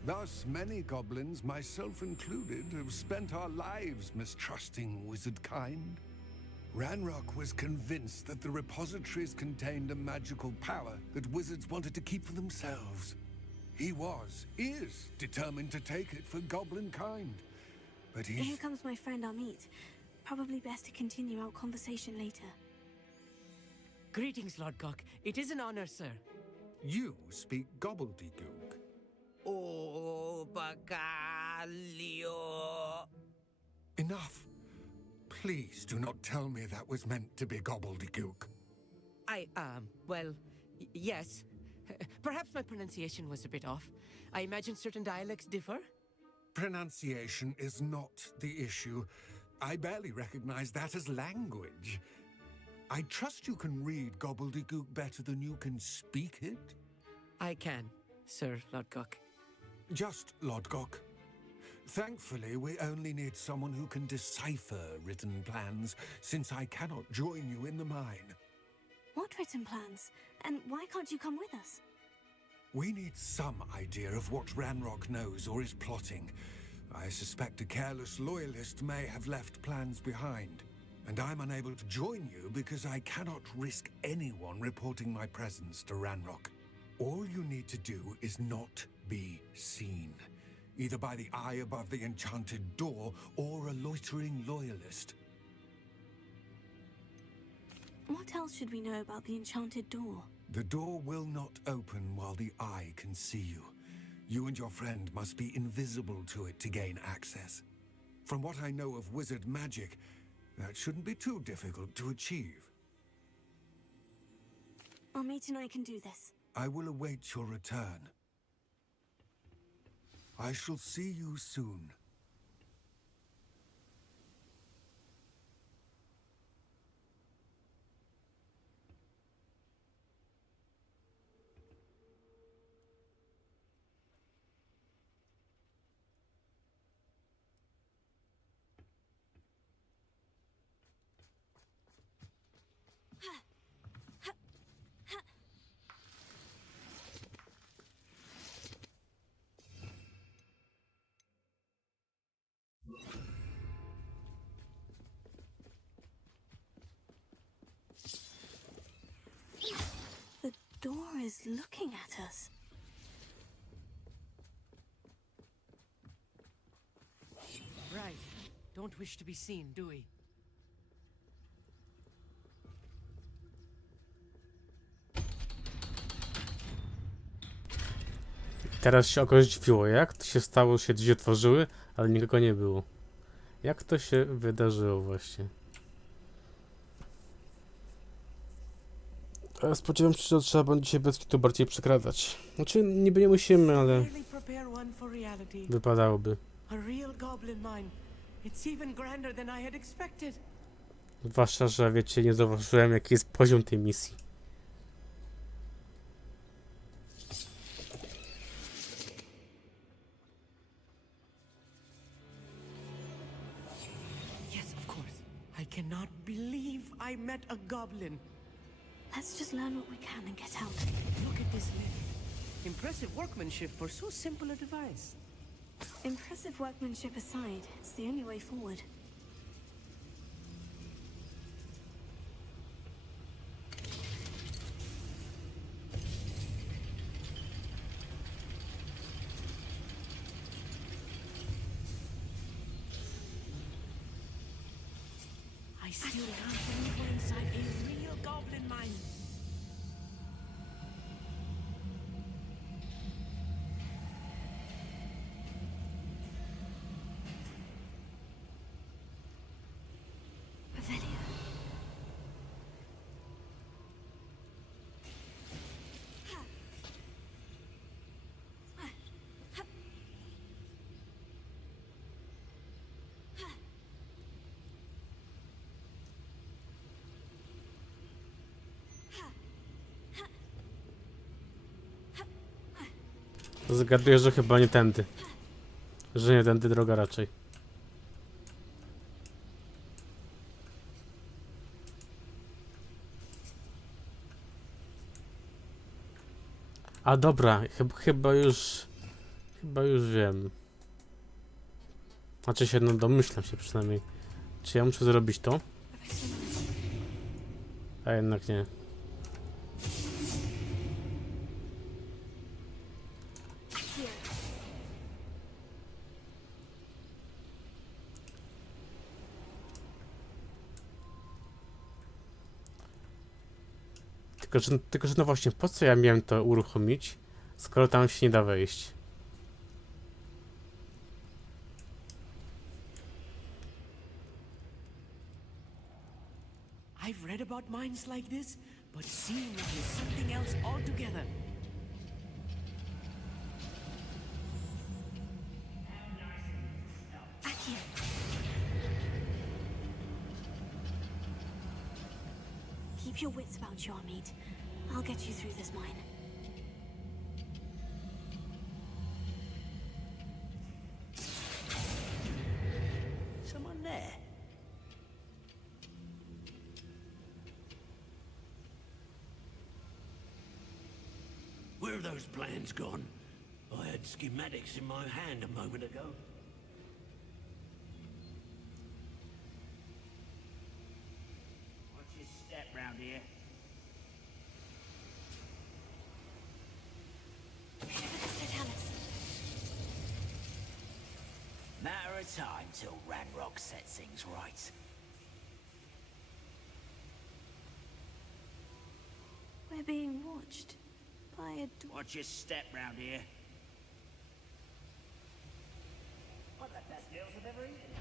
Thus, many goblins, myself included, have spent our lives mistrusting wizard kind. Ranrock was convinced that the repositories contained a magical power that wizards wanted to keep for themselves. He is determined to take it for goblin kind. But Here he's... comes my friend Amit. Probably best to continue our conversation later. Greetings, Lord Cock. It is an honor, sir. You speak gobbledygook. Oh, Bagalio. Enough. Please do not tell me that was meant to be gobbledygook. Well, yes. Perhaps my pronunciation was a bit off. I imagine certain dialects differ. Pronunciation is not the issue. I barely recognize that as language. I trust you can read gobbledygook better than you can speak it. I can, Sir Lodgok. Just Lodgok. Thankfully, we only need someone who can decipher written plans, since I cannot join you in the mine. What written plans? And why can't you come with us? We need some idea of what Ranrock knows or is plotting. I suspect a careless loyalist may have left plans behind. And I'm unable to join you because I cannot risk anyone reporting my presence to Ranrock. All you need to do is not be seen, either by the eye above the enchanted door or a loitering loyalist. What else should we know about the enchanted door? The door will not open while the eye can see you. You and your friend must be invisible to it to gain access. From what I know of wizard magic, that shouldn't be too difficult to achieve. Amit and I can do this. I will await your return. I shall see you soon. The door is looking at us. Right. Don't wish to be seen, do we? Teraz się oko zdziwiło. Jak to się stało, że się drzwi otworzyły, ale nikogo nie było? Jak to się wydarzyło właśnie? Ja spodziewam się, że trzeba będzie się bez kitu bardziej przekradać. Znaczy, niby nie musimy, ale Really prepare one for reality. wypadałoby. A real goblin mine. It's even grander than I had expected. Zwłaszcza, że wiecie, nie zauważyłem, jaki jest poziom tej misji. Yes, of course. I cannot believe I met a goblin. Let's just learn what we can and get out. Look at this lift. Impressive workmanship for so simple a device. Impressive workmanship aside, it's the only way forward. I still can't believe we're inside a real goblin mine. Revelio. Zgaduję, że chyba nie tędy. Że nie tędy droga raczej. A dobra, chyba już wiem. Znaczy się, no domyślam się przynajmniej. Czy ja muszę zrobić to? A jednak nie. Tylko, że no właśnie, po co ja miałem to uruchomić, skoro tam się nie da wejść? I've read about mines like this, but seeing it is something else altogether. Accio. Keep your wits about you, Amit. I'll get you through this mine. Someone there? Where are those plans gone? I had schematics in my hand a moment ago. Watch your step round here. Matter of time till Ranrock sets things right. We're being watched by a Watch your step round here. One of the best meals I've ever eaten.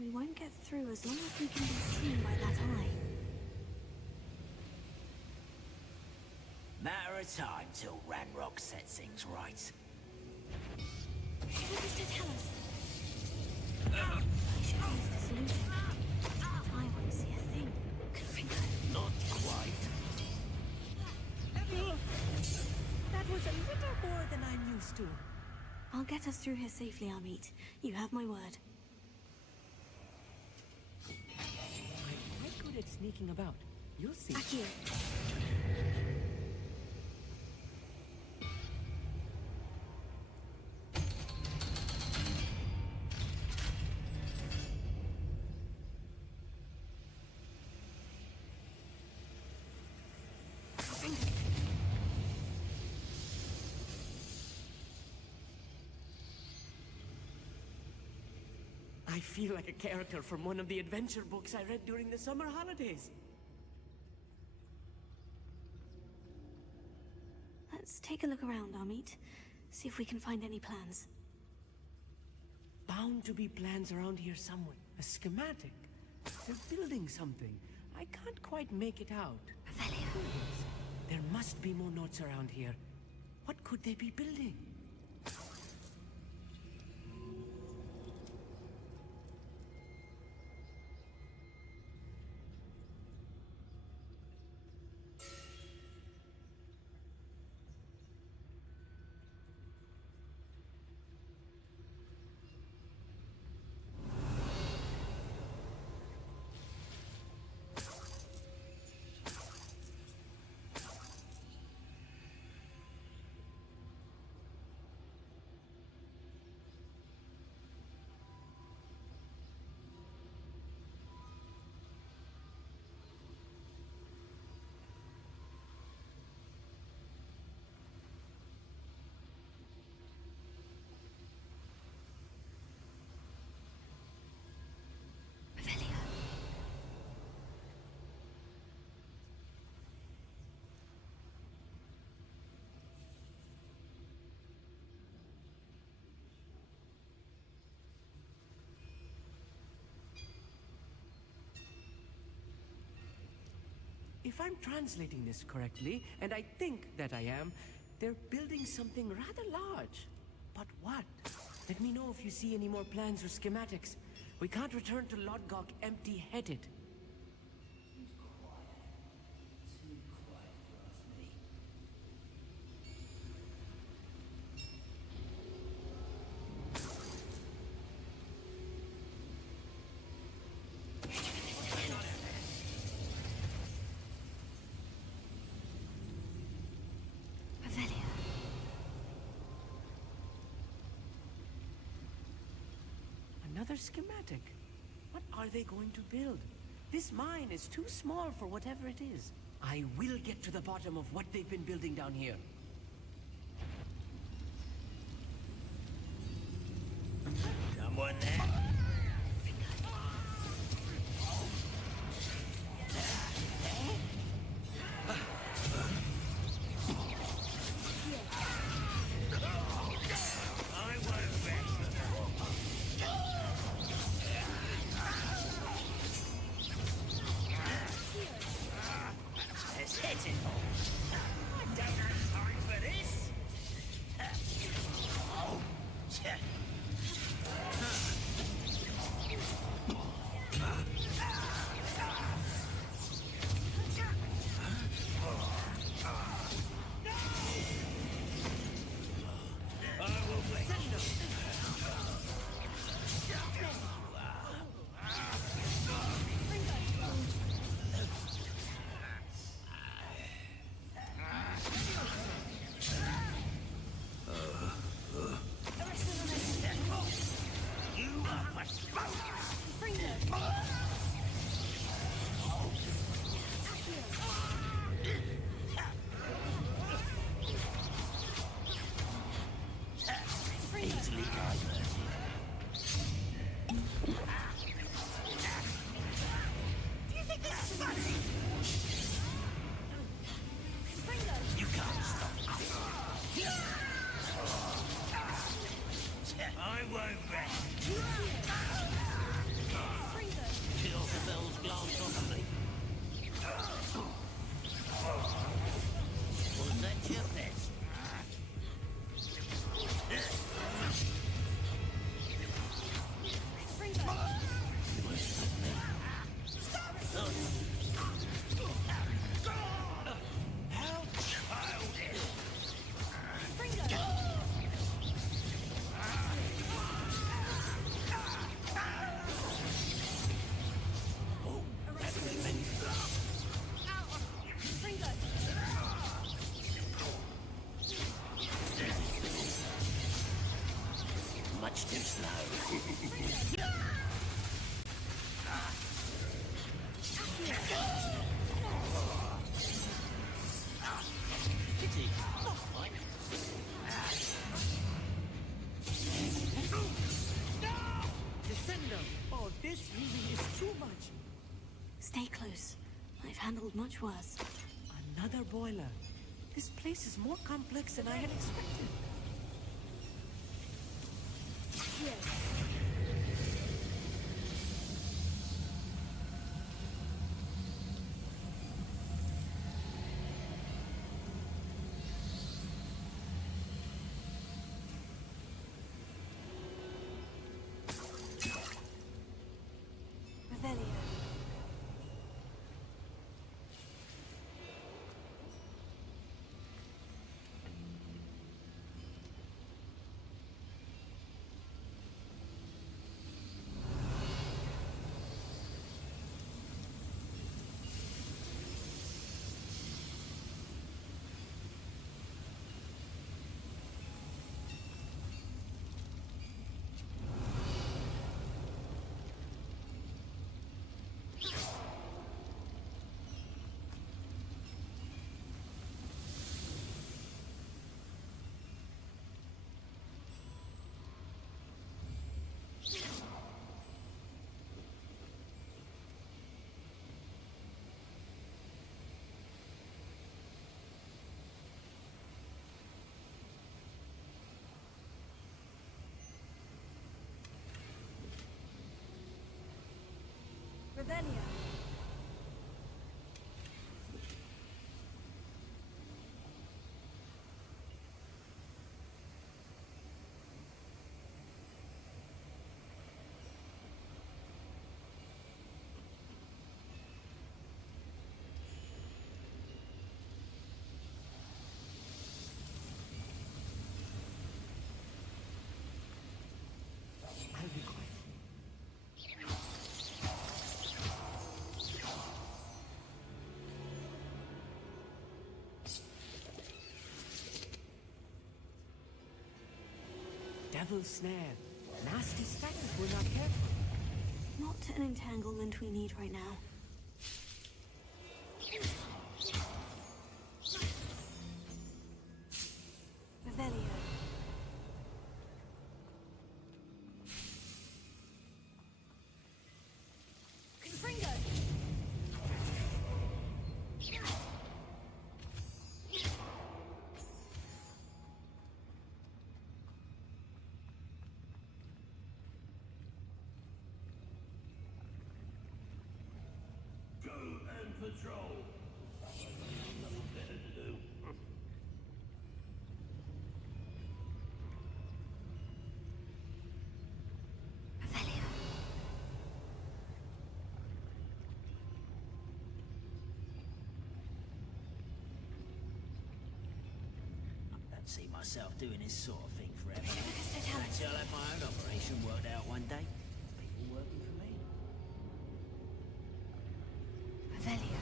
We won't get through as long as we can be seen by that eye. Matter of time till Ranrock sets things right. What does it tell us? I should use the solution. I won't see a thing. Not quite. That was a little more than I'm used to. I'll get us through here safely, Amit. You have my word. I'm quite good at sneaking about. You'll see. Accio. I feel like a character from one of the adventure books I read during the summer holidays. Let's take a look around, Amit. See if we can find any plans. Bound to be plans around here somewhere. A schematic. They're building something. I can't quite make it out. There must be more notes around here. What could they be building? If I'm translating this correctly, and I think that I am, they're building something rather large. But what? Let me know if you see any more plans or schematics. We can't return to Lodgok empty-headed. Another schematic. What are they going to build? This mine is too small for whatever it is. I will get to the bottom of what they've been building down here. Someone there? Let's hit it. Don't have time for this. Much too slow. Pity. Right. Descendo! Oh, this really is too much. Stay close. I've handled much worse. Another boiler. This place is more complex than I had expected. Revelio. Revelio. I'll be quiet. Devil's snare. Nasty staggers if we're not careful. Not an entanglement we need right now. Revelio. Confringo. Go and patrol. Nothing better to do. Revelio. I don't see myself doing this sort of thing forever. Tell us. Until I have my own operation worked out one day. People working for me. Revelio.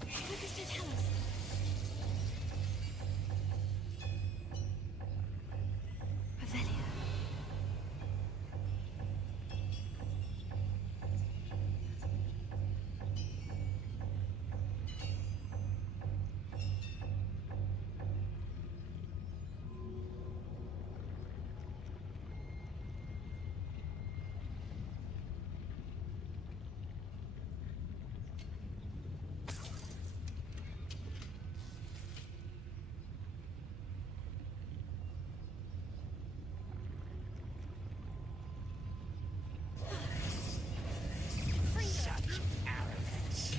Focus to tell us. Revelio. Such arrogance.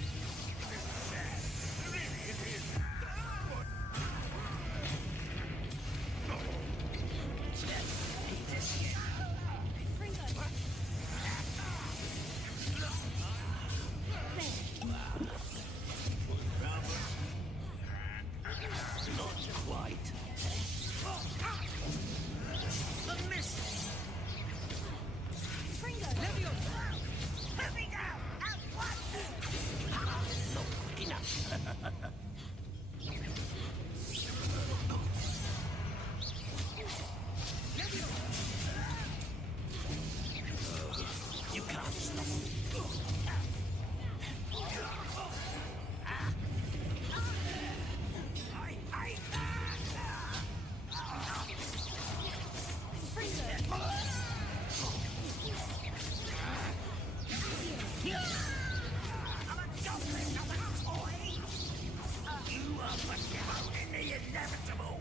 Not quite. A miss. Let me go! At once! Not quick enough. You can't stop me. I'm a goblin, not a toy! You are but beholding the inevitable!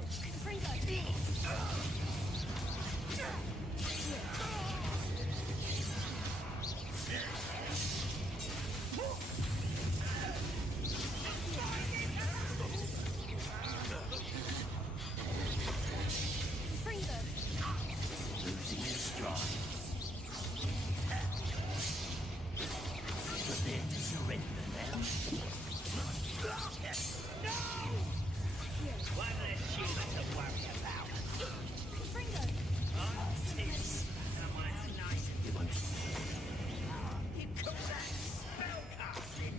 Losing your stride. Prepare to surrender now. No! One less human to worry about. On tips. Am I nice? You won't. You call that spellcasting?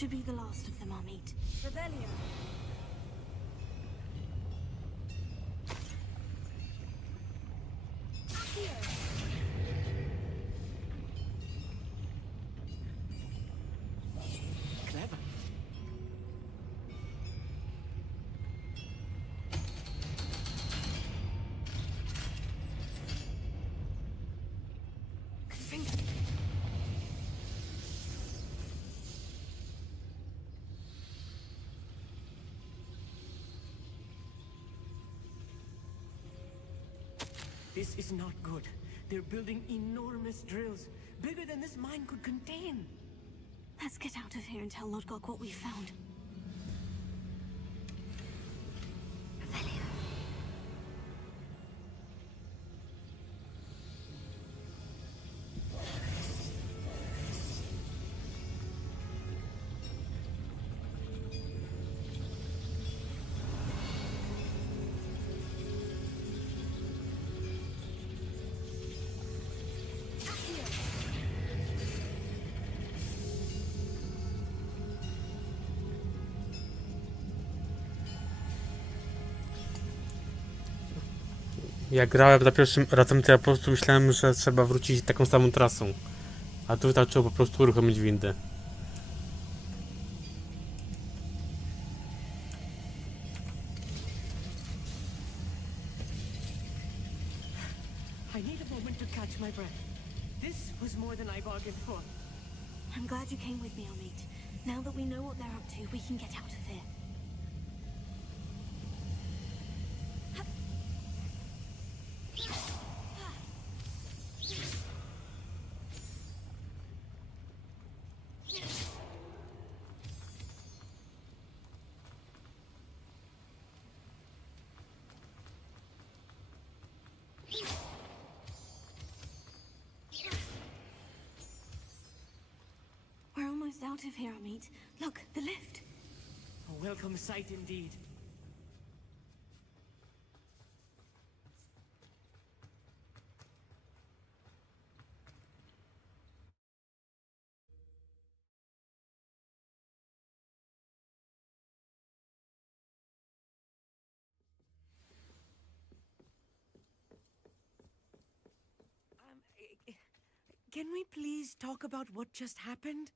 should be the last of them, Amit. Rebellion. Clever. This is not good. They're building enormous drills, bigger than this mine could contain. Let's get out of here and tell Lodgok what we found. Jak grałem za pierwszym razem, to ja po prostu myślałem, że trzeba wrócić taką samą trasą. A tu wystarczyło po prostu uruchomić windę. I need a moment to catch my breath. This was more than I bargained for. I'm glad you came with me, Amit. Now that we know what they're up to, we can get out of here. We're almost out of here, Amit. Look, the lift. A welcome sight indeed. Can we please talk about what just happened?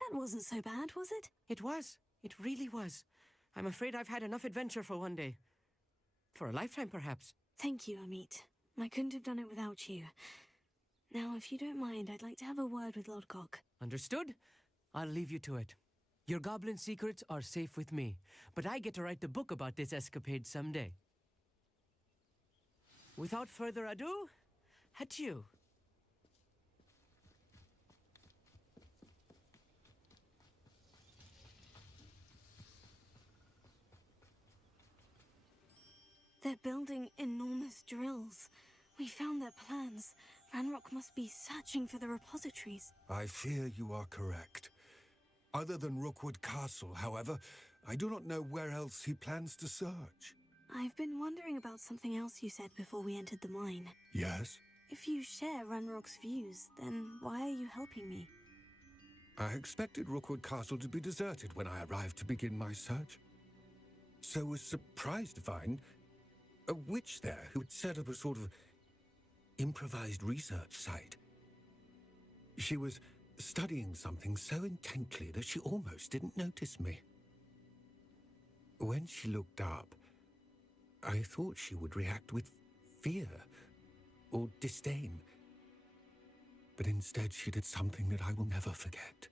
That wasn't so bad, was it? It was. It really was. I'm afraid I've had enough adventure for one day. For a lifetime, perhaps. Thank you, Amit. I couldn't have done it without you. Now, if you don't mind, I'd like to have a word with Lodgok. Understood? I'll leave you to it. Your goblin secrets are safe with me, but I get to write the book about this escapade someday. Without further ado, adieu. They're building enormous drills. We found their plans. Ranrock must be searching for the repositories. I fear you are correct. Other than Rookwood Castle, however, I do not know where else he plans to search. I've been wondering about something else you said before we entered the mine. Yes? If you share Ranrock's views, then why are you helping me? I expected Rookwood Castle to be deserted when I arrived to begin my search. So was surprised to find a witch there who had set up a sort of improvised research site. She was studying something so intently that she almost didn't notice me. When she looked up, I thought she would react with fear or disdain. But instead she did something that I will never forget.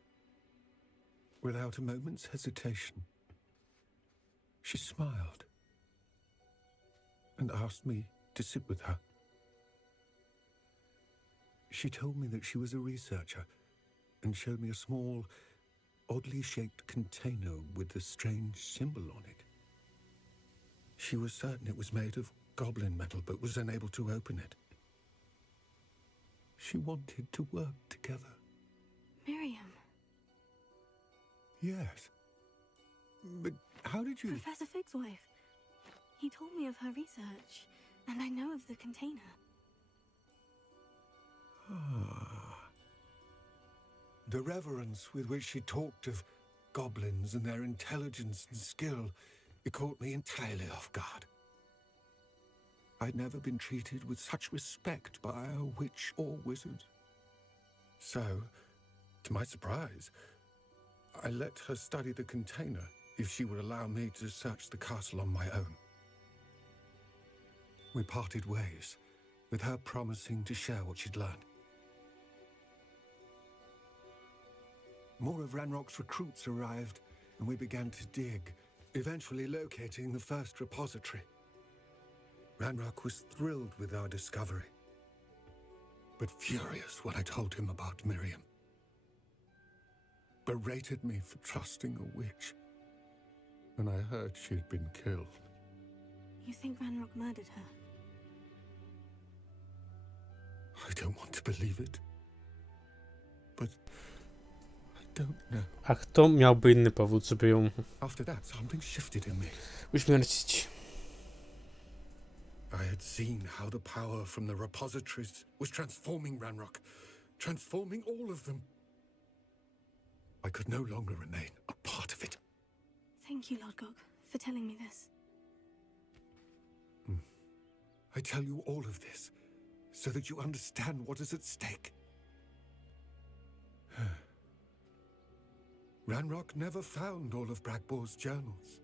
Without a moment's hesitation, she smiled and asked me to sit with her. She told me that she was a researcher and showed me a small, oddly shaped container with a strange symbol on it. She was certain it was made of goblin metal, but was unable to open it. She wanted to work together. Miriam. Yes. But how did you... Professor Fig's wife. He told me of her research, and I know of the container. Ah. The reverence with which she talked of goblins and their intelligence and skill, it caught me entirely off guard. I'd never been treated with such respect by a witch or wizard. So, to my surprise, I let her study the container if she would allow me to search the castle on my own. We parted ways, with her promising to share what she'd learned. More of Ranrock's recruits arrived, and we began to dig, eventually locating the first repository. Ranrock was thrilled with our discovery, but furious when I told him about Miriam. Berated me for trusting a witch, and I heard she'd been killed. You think Ranrock murdered her? I don't want to believe it, but I don't know. A kto miałby inny powód, żeby ją After that, something shifted in me. uśmiercić? I had seen how the power from the repositories was transforming Ranrock, transforming all of them. I could no longer remain a part of it. Thank you, Lord Gog, for telling me this. I tell you all of this so that you understand what is at stake. Ranrock never found all of Bragbor's journals,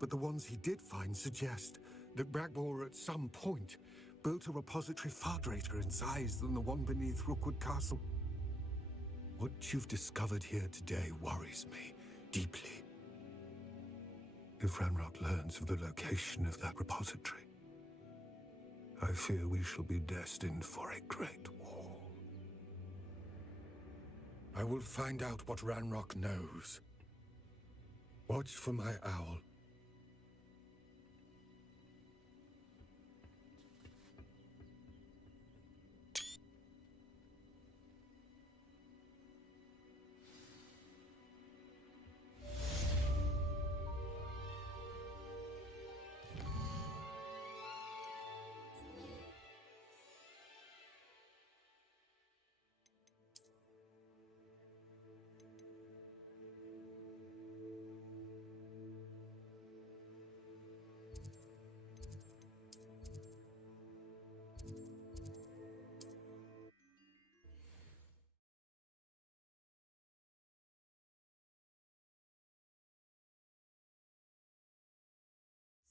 but the ones he did find suggest that Bragbor at some point built a repository far greater in size than the one beneath Rookwood Castle. What you've discovered here today worries me deeply. If Ranrock learns of the location of that repository, I fear we shall be destined for a great war. I will find out what Ranrock knows. Watch for my owl.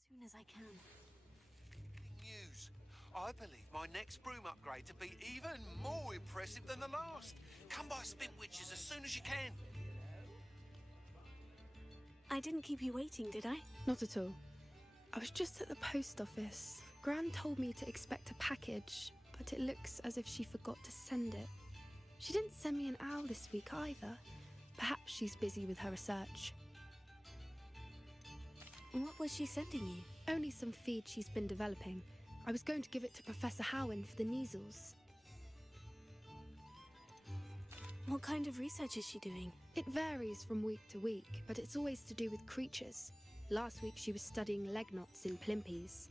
As soon as I can. News. I believe my next broom upgrade to be even more impressive than the last. Come by Spint Witches as soon as you can. I didn't keep you waiting, did I? Not at all. I was just at the post office. Gran told me to expect a package, but it looks as if she forgot to send it. She didn't send me an owl this week either. Perhaps she's busy with her research. What was she sending you? Only some feed she's been developing. I was going to give it to Professor Howen for the measles. What kind of research is she doing? It varies from week to week, but it's always to do with creatures. Last week she was studying leg knots in plimpies.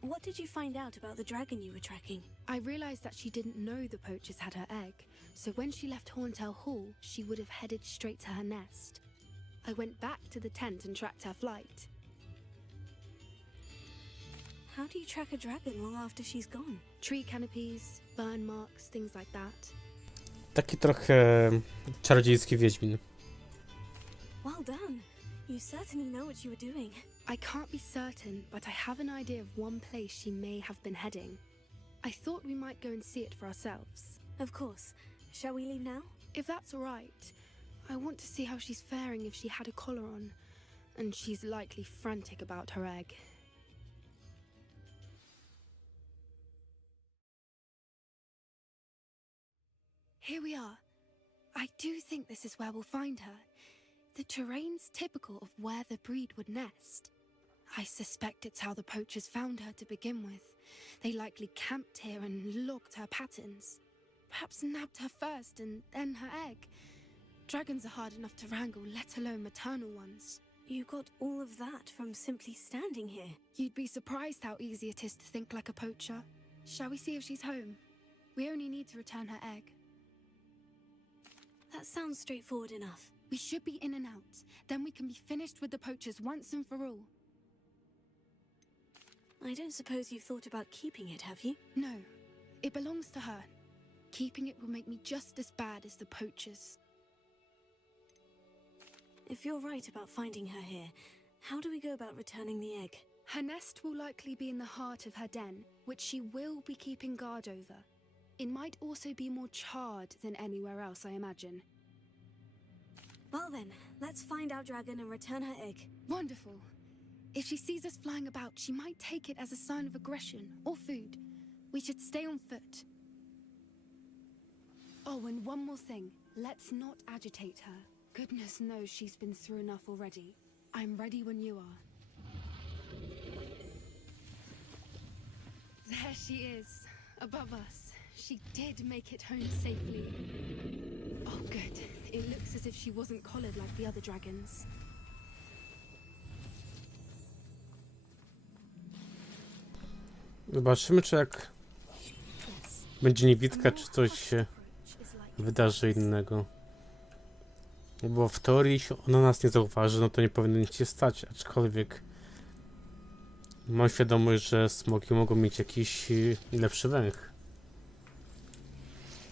What did you find out about the dragon you were tracking? I realised that she didn't know the poachers had her egg, so when she left Horntail Hall, she would have headed straight to her nest. I went back to the tent and tracked her flight. How do you track a dragon long after she's gone? Tree canopies, burn marks, things like that. Taki trochę czarodziejski wiedźmin. Well done. You certainly know what you were doing. I can't be certain, but I have an idea of one place she may have been heading. I thought we might go and see it for ourselves. Of course. Shall we leave now? If that's all right. I want to see how she's faring if she had a collar on, and she's likely frantic about her egg. Here we are. I do think this is where we'll find her. The terrain's typical of where the breed would nest. I suspect it's how the poachers found her to begin with. They likely camped here and logged her patterns. Perhaps nabbed her first and then her egg. Dragons are hard enough to wrangle, let alone maternal ones. You got all of that from simply standing here. You'd be surprised how easy it is to think like a poacher. Shall we see if she's home? We only need to return her egg. That sounds straightforward enough. We should be in and out. Then we can be finished with the poachers once and for all. I don't suppose you've thought about keeping it, have you? No, it belongs to her. Keeping it will make me just as bad as the poachers. If you're right about finding her here, how do we go about returning the egg? Her nest will likely be in the heart of her den, which she will be keeping guard over. It might also be more charred than anywhere else, I imagine. Well then, let's find our dragon and return her egg. Wonderful. If she sees us flying about, she might take it as a sign of aggression or food. We should stay on foot. Oh, and one more thing. Let's not agitate her. Goodness knows she's been through enough already. I'm ready when you are. There she is, above us. She did make it home safely. Oh, good. It looks as if she wasn't collared like the other dragons. Zobaczymy, czy jak będzie niewidka, czy coś się wydarzy innego. Bo w teorii, jeśli ona nas nie zauważy, no to nie powinno nic się stać, aczkolwiek mam świadomość, że smoki mogą mieć jakiś lepszy węch.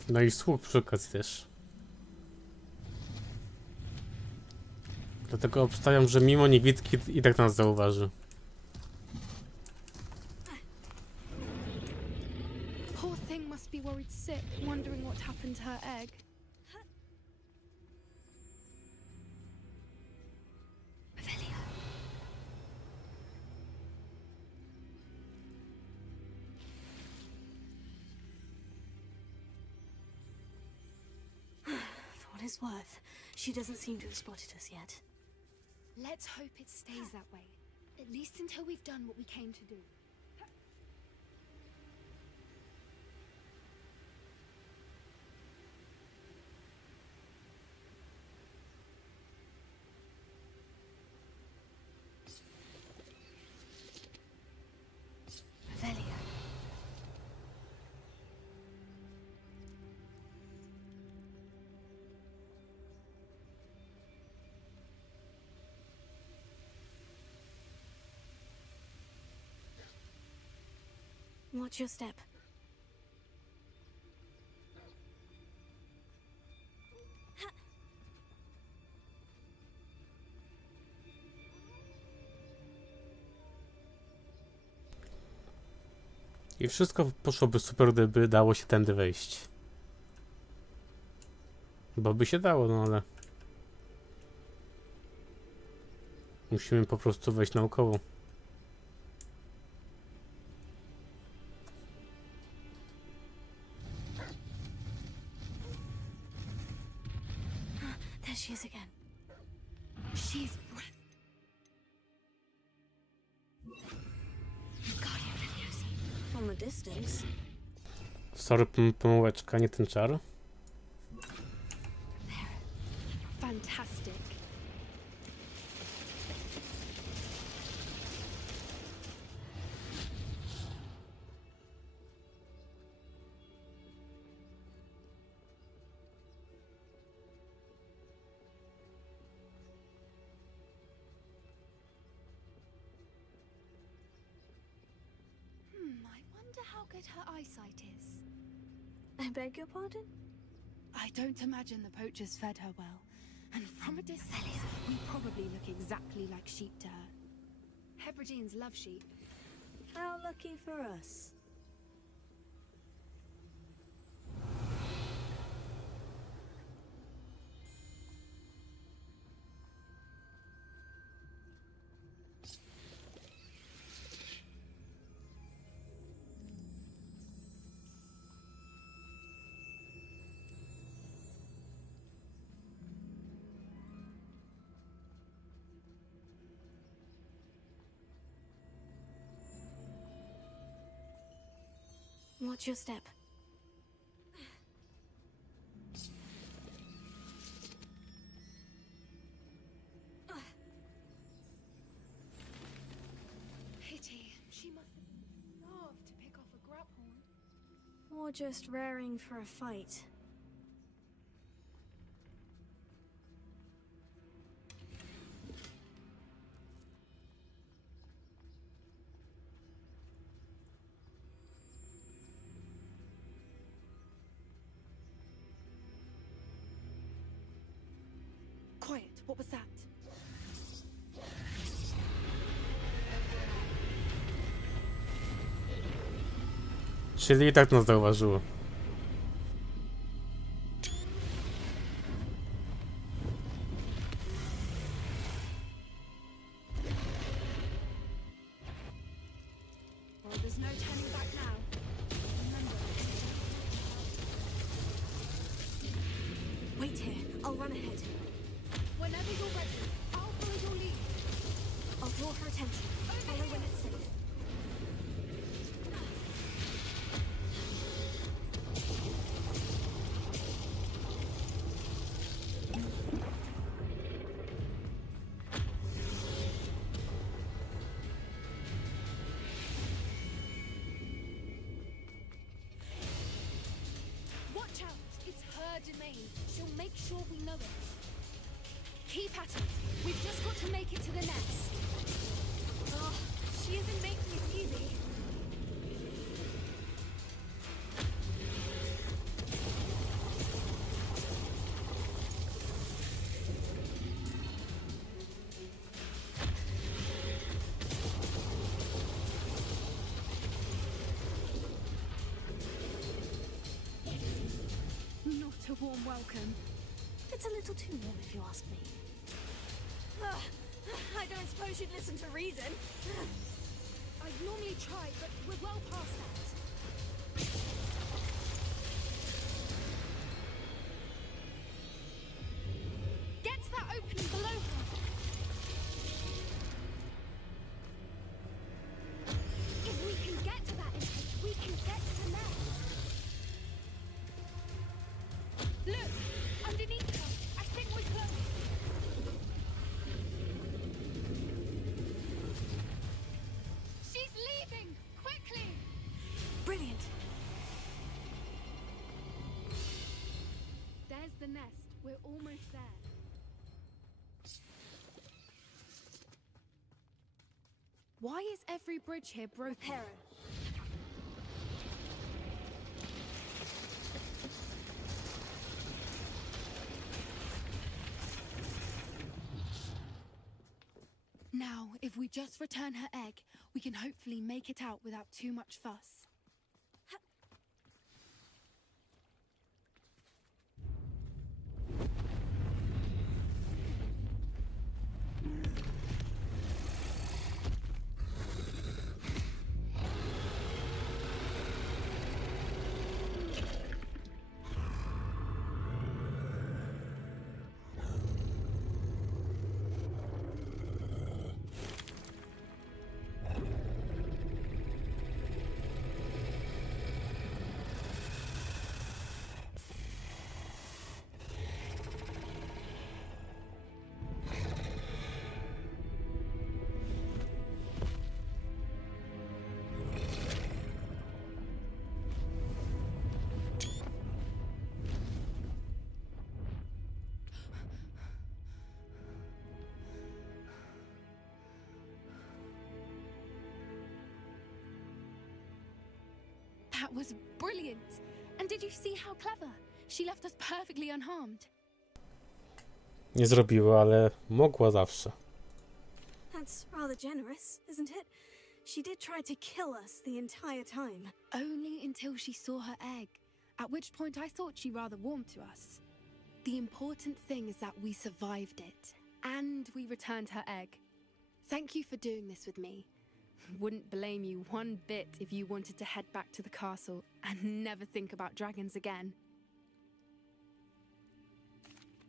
No i słuch przy okazji też. Dlatego obstawiam, że mimo niewidki i tak nas zauważy. Poor thing must be worried sick, wondering what happened to her egg. For what it's worth, she doesn't seem to have spotted us yet. Let's hope it stays that way. At least until we've done what we came to do. Watch your step. I wszystko poszłoby super, gdyby dało się tędy wejść. Bo by się dało, no ale... musimy po prostu wejść naokoło. There she is again. She's From a distance. Sorry, pomyłeczka, nie ten czar. fantastic. I wonder how good her eyesight is. I beg your pardon? I don't imagine the poachers fed her well. And from a distance, we probably look exactly like sheep to her. Hebrideans love sheep. How lucky for us. Watch your step. Pity. She must have loved to pick off a grubhorn. Or just raring for a fight. What was that? Czyli i tak nas zauważyło. Well, there's no turning back now. Remember. Wait here. I'll run ahead. Whenever you're ready, I'll follow your lead. I'll draw her attention. Follow when it's safe. Watch out! It's her domain. She'll make sure we know it. Keep at it. We've just got to make it to the nest. Oh, she isn't making it easy. Not a warm welcome. It's a little too warm, if you ask me. I don't suppose you'd listen to reason. I'd normally try, but we're well past that. Get to that opening below her. If we can get to that entrance, we can get to the nest. Look, underneath her. I think we're close. She's leaving! Quickly! Brilliant. There's the nest. We're almost there. Why is every bridge here broken? Repair it. Now, if we just return her egg, we can hopefully make it out without too much fuss. That was brilliant! And did you see how clever? She left us perfectly unharmed. Nie zrobiła, ale mogła zawsze. That's rather generous, isn't it? She did try to kill us the entire time. Only until she saw her egg, at which point I thought she rather warmed to us. The important thing is that we survived it, and we returned her egg. Thank you for doing this with me. Wouldn't blame you one bit if you wanted to head back to the castle and never think about dragons again.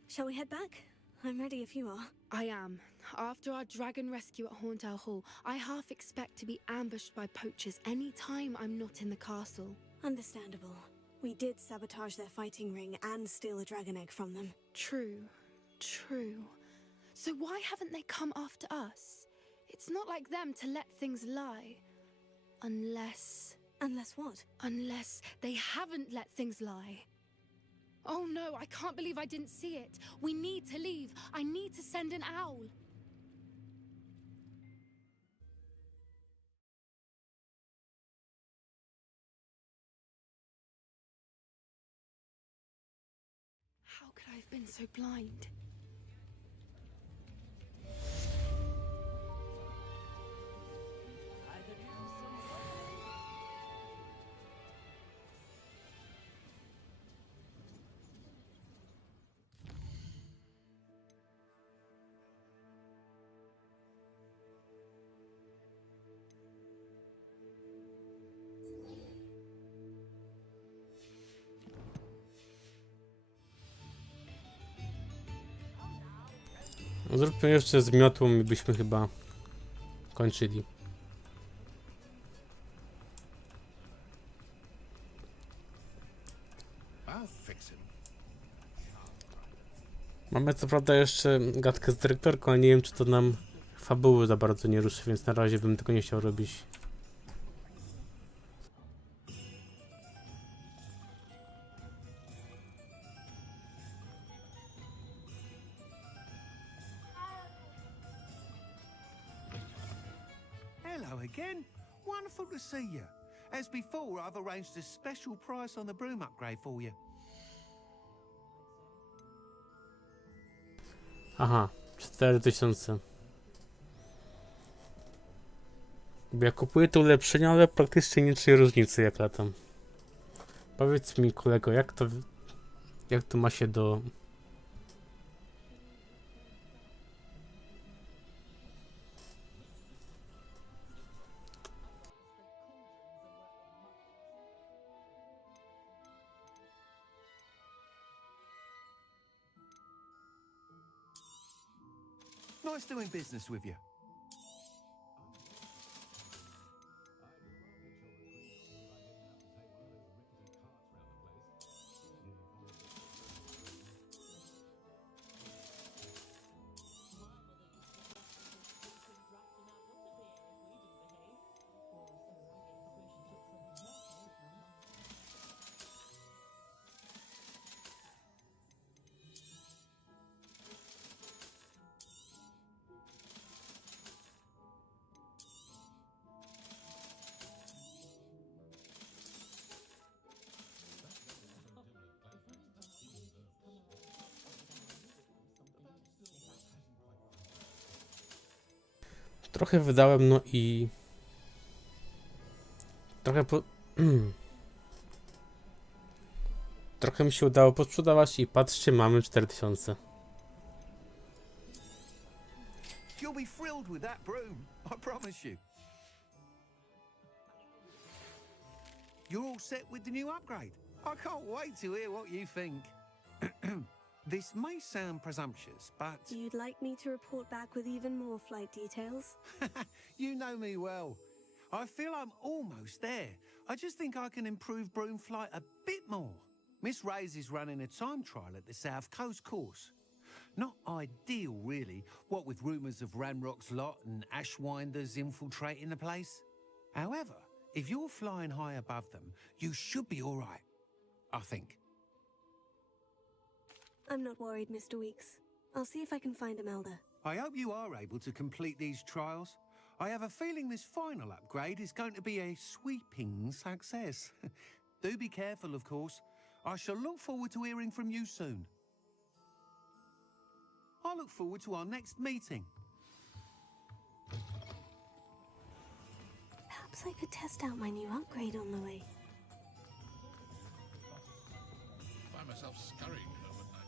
Shall we head back? I'm ready if you are. I am. After our dragon rescue at Hauntel Hall, I half expect to be ambushed by poachers any time I'm not in the castle. Understandable. We did sabotage their fighting ring and steal a dragon egg from them. True. So why haven't they come after us? It's not like them to let things lie. Unless... Unless what? Unless they haven't let things lie. Oh no, I can't believe I didn't see it. We need to leave. I need to send an owl. How could I have been so blind? Zróbmy jeszcze z miotłą i byśmy chyba kończyli. I'll fix him. Mamy co prawda jeszcze gadkę z dyrektorką, ale nie wiem, czy to nam fabuły za bardzo nie ruszy, więc na razie bym tego nie chciał robić. Hello again. Wonderful to see you. As before, I've arranged a special price on the broom upgrade for you. Aha, 4000. Bo ja kupuję to ulepszenie, ale praktycznie nie czuję różnicy jak latam. Powiedz mi, kolego, jak to ma się do... Nice doing business with you. Trochę wydałem, no i... Trochę mi się udało posprzedawać i patrzcie, mamy 4000. You'll be thrilled with that broom, I promise you. You're all set with the new upgrade. I can't wait to hear what you think. This may sound presumptuous, but... You'd like me to report back with even more flight details? You know me well. I feel I'm almost there. I just think I can improve broom flight a bit more. Miss Ray's is running a time trial at the South Coast course. Not ideal, really, what with rumours of Ranrock's lot and Ashwinders infiltrating the place. However, if you're flying high above them, you should be all right, I think. I'm not worried, Mr. Weeks. I'll see if I can find Imelda. I hope you are able to complete these trials. I have a feeling this final upgrade is going to be a sweeping success. Do be careful, of course. I shall look forward to hearing from you soon. I look forward to our next meeting. Perhaps I could test out my new upgrade on the way. Find myself scurrying home at night.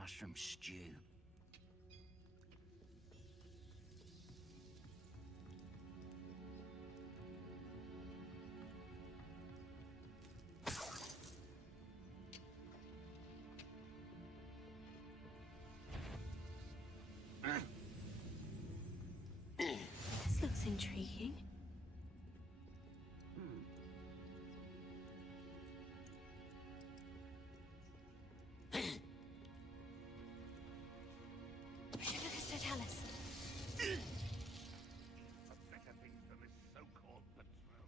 mushroom stew. This looks intriguing. Look Totalis. A better thing than this so-called patrol.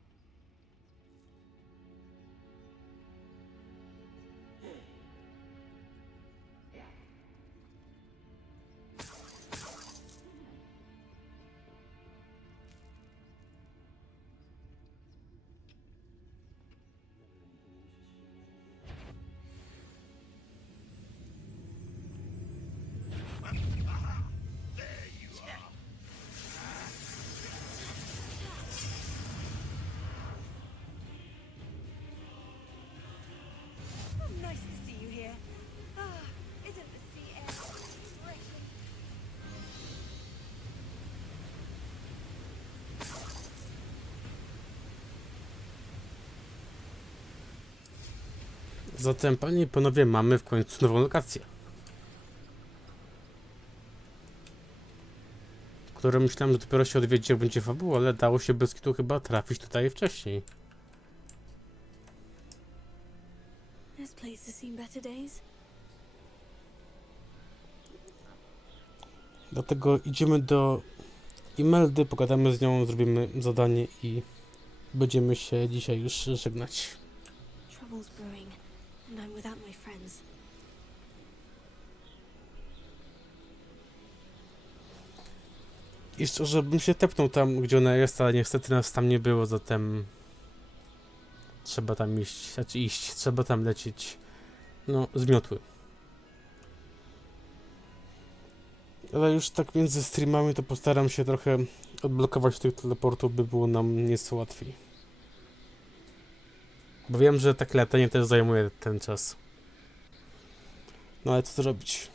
There you are. Nice to see you here. Ah, isn't the sea air refreshing? Zatem, panie i panowie, mamy w końcu nową lokację. Którą myślałem, że dopiero się odwiedzi, jak będzie fabuła, ale dało się bez kitu chyba trafić tutaj wcześniej. This place has seen better days. Dlatego idziemy do Imeldy, pogadamy z nią, zrobimy zadanie i będziemy się dzisiaj już żegnać. Trouble's brewing, and I'm without my friends. I szczerze bym się tepnął tam, gdzie ona jest, ale niestety nas tam nie było, zatem trzeba tam iść, trzeba tam lecieć, no, z miotły. Ale już tak między streamami to postaram się trochę odblokować tych teleportów, by było nam nieco łatwiej. Bo wiem, że tak latanie też zajmuje ten czas. No ale co zrobić?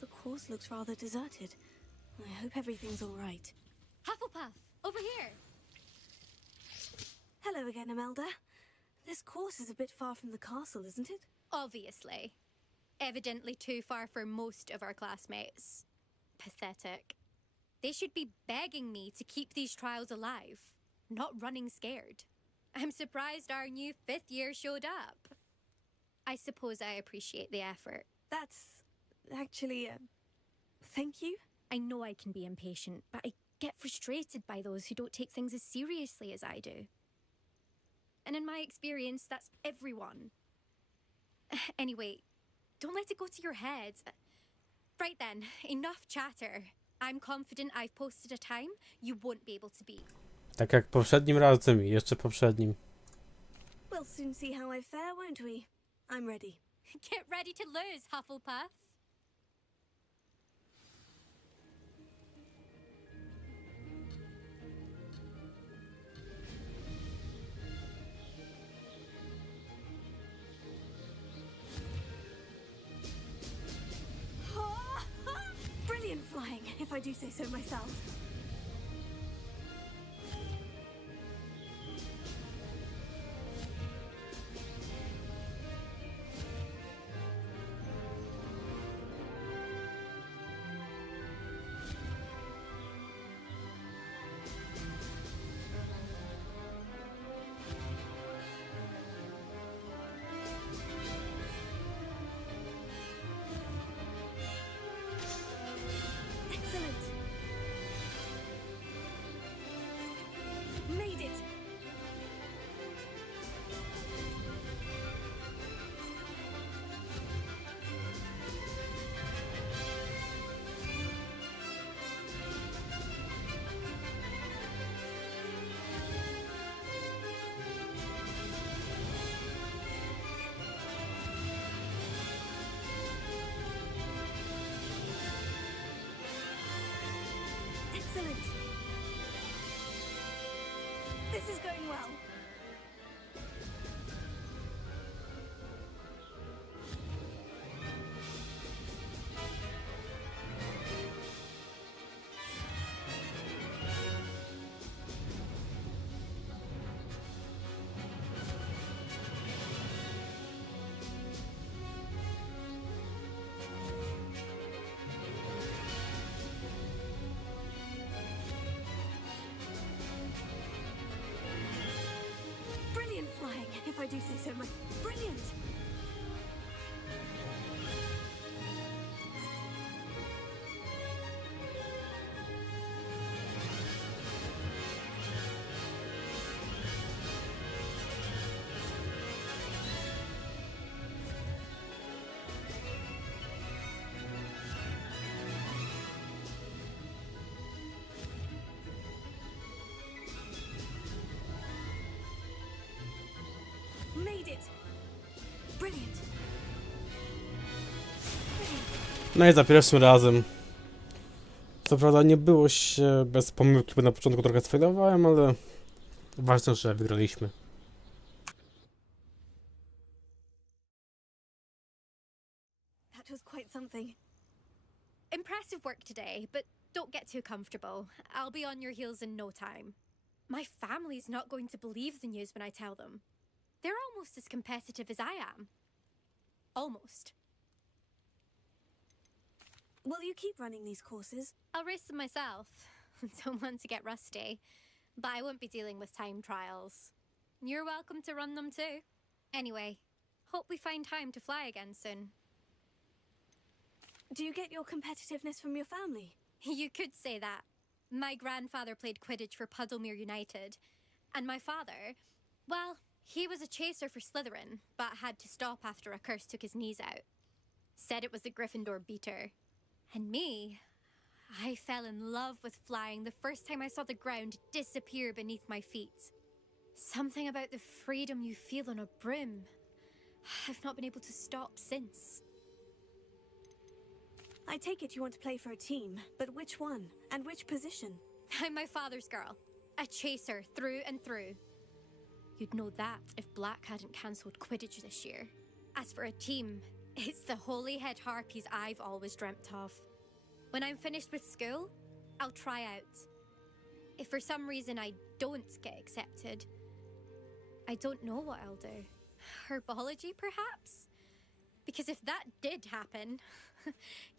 The course looks rather deserted. I hope everything's all right. Hufflepuff, over here. Hello again, Imelda. This course is a bit far from the castle, isn't it? Obviously. Evidently too far for most of our classmates. Pathetic. They should be begging me to keep these trials alive, not running scared. I'm surprised our new 5th year showed up. I suppose I appreciate the effort. That's actually, thank you. I know I can be impatient, but I get frustrated by those who don't take things as seriously as I do. And in my experience, that's everyone. Anyway, don't let it go to your head. Right then, enough chatter. I'm confident I've posted a time you won't be able to beat. Tak jak poprzednim razem i jeszcze poprzednim. We'll soon see how I fare, won't we? I'm ready. Get ready to lose, Hufflepuff. Brilliant flying, if I do say so myself. Excellent. Made it. Excellent. This is going well. Brilliant flying, if I do say so myself. Brilliant. Made it. Brilliant. Brilliant. No i za pierwszym razem. Co prawda nie było się bez pomyłki, bo na początku trochę sfailowałem, ale ważne, że wygraliśmy. That was quite something. Impressive work today, but don't get too comfortable. I'll be on your heels in no time. My family's not going to believe the news when I tell them. They're almost as competitive as I am. Almost. Will you keep running these courses? I'll race them myself. Don't want to get rusty. But I won't be dealing with time trials. You're welcome to run them too. Anyway, hope we find time to fly again soon. Do you get your competitiveness from your family? You could say that. My grandfather played Quidditch for Puddlemere United. And my father, well, he was a chaser for Slytherin, but had to stop after a curse took his knees out. Said it was the Gryffindor beater. And me, I fell in love with flying the first time I saw the ground disappear beneath my feet. Something about the freedom you feel on a broom. I've not been able to stop since. I take it you want to play for a team, but which one? And which position? I'm my father's girl. A chaser through and through. You'd know that if Black hadn't cancelled Quidditch this year. As for a team, it's the Holyhead Harpies I've always dreamt of. When I'm finished with school, I'll try out. If for some reason I don't get accepted, I don't know what I'll do. Herbology, perhaps? Because if that did happen,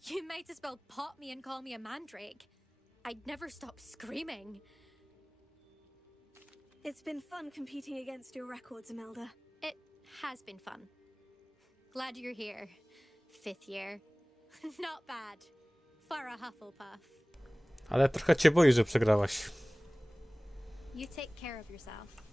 you might as well pot me and call me a mandrake. I'd never stop screaming. It's been fun competing against your records, Imelda. It has been fun. Glad you're here. 5th year. Not bad. For a Hufflepuff. Ale trochę cię boi, że przegrałaś. You take care of yourself.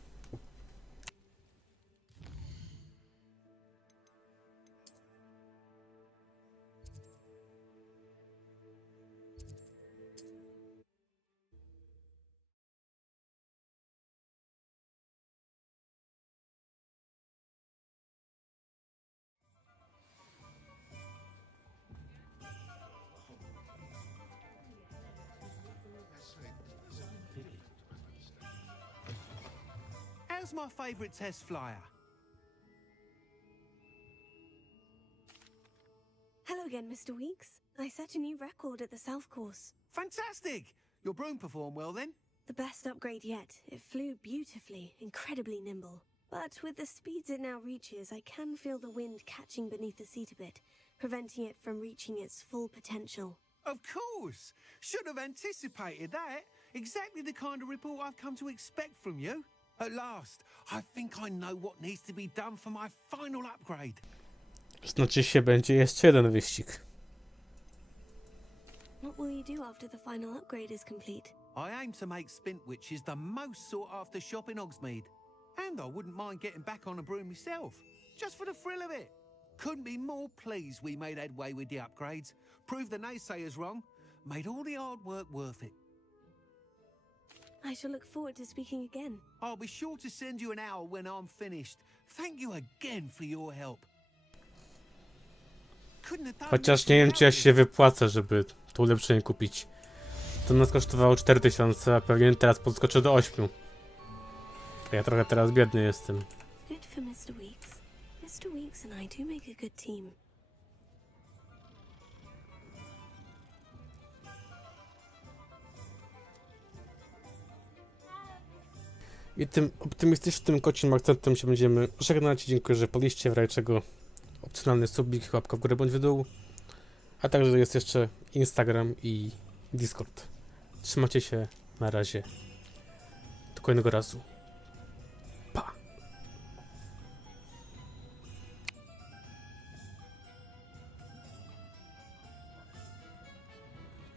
How's my favourite test flyer? Hello again, Mr. Weeks. I set a new record at the South Course. Fantastic! Your broom performed well then? The best upgrade yet. It flew beautifully, incredibly nimble. But with the speeds it now reaches, I can feel the wind catching beneath the seat a bit, preventing it from reaching its full potential. Of course! Should have anticipated that. Exactly the kind of report I've come to expect from you. At last, I think I know what needs to be done for my final upgrade. Znaczy się, będzie jeszcze jeden wyścig. What will you do after the final upgrade is complete? I aim to make Spintwitches the most sought after shop in Hogsmeade. And I wouldn't mind getting back on a broom myself, just for the thrill of it. Couldn't be more pleased we made headway with the upgrades, proved the naysayers wrong, made all the hard work worth it. I shall look forward to speaking again. I'll be sure to send you an hour when I'm finished. Thank you again for your help. Chociaż nie wiem, czy ja się wypłacę, żeby to ulepszenie kupić. To nas kosztowało 4000, a pewnie teraz podskoczę do 8. Ja trochę teraz biedny jestem. Good for Mr. Weeks. Mr. Weeks and I do make a good team. I tym optymistycznym kocim akcentem się będziemy żegnać. Dziękuję, że podliście, w razie czego opcjonalny subik, łapka w górę bądź w dół. A także jest jeszcze Instagram i Discord. Trzymajcie się, na razie. Do kolejnego razu.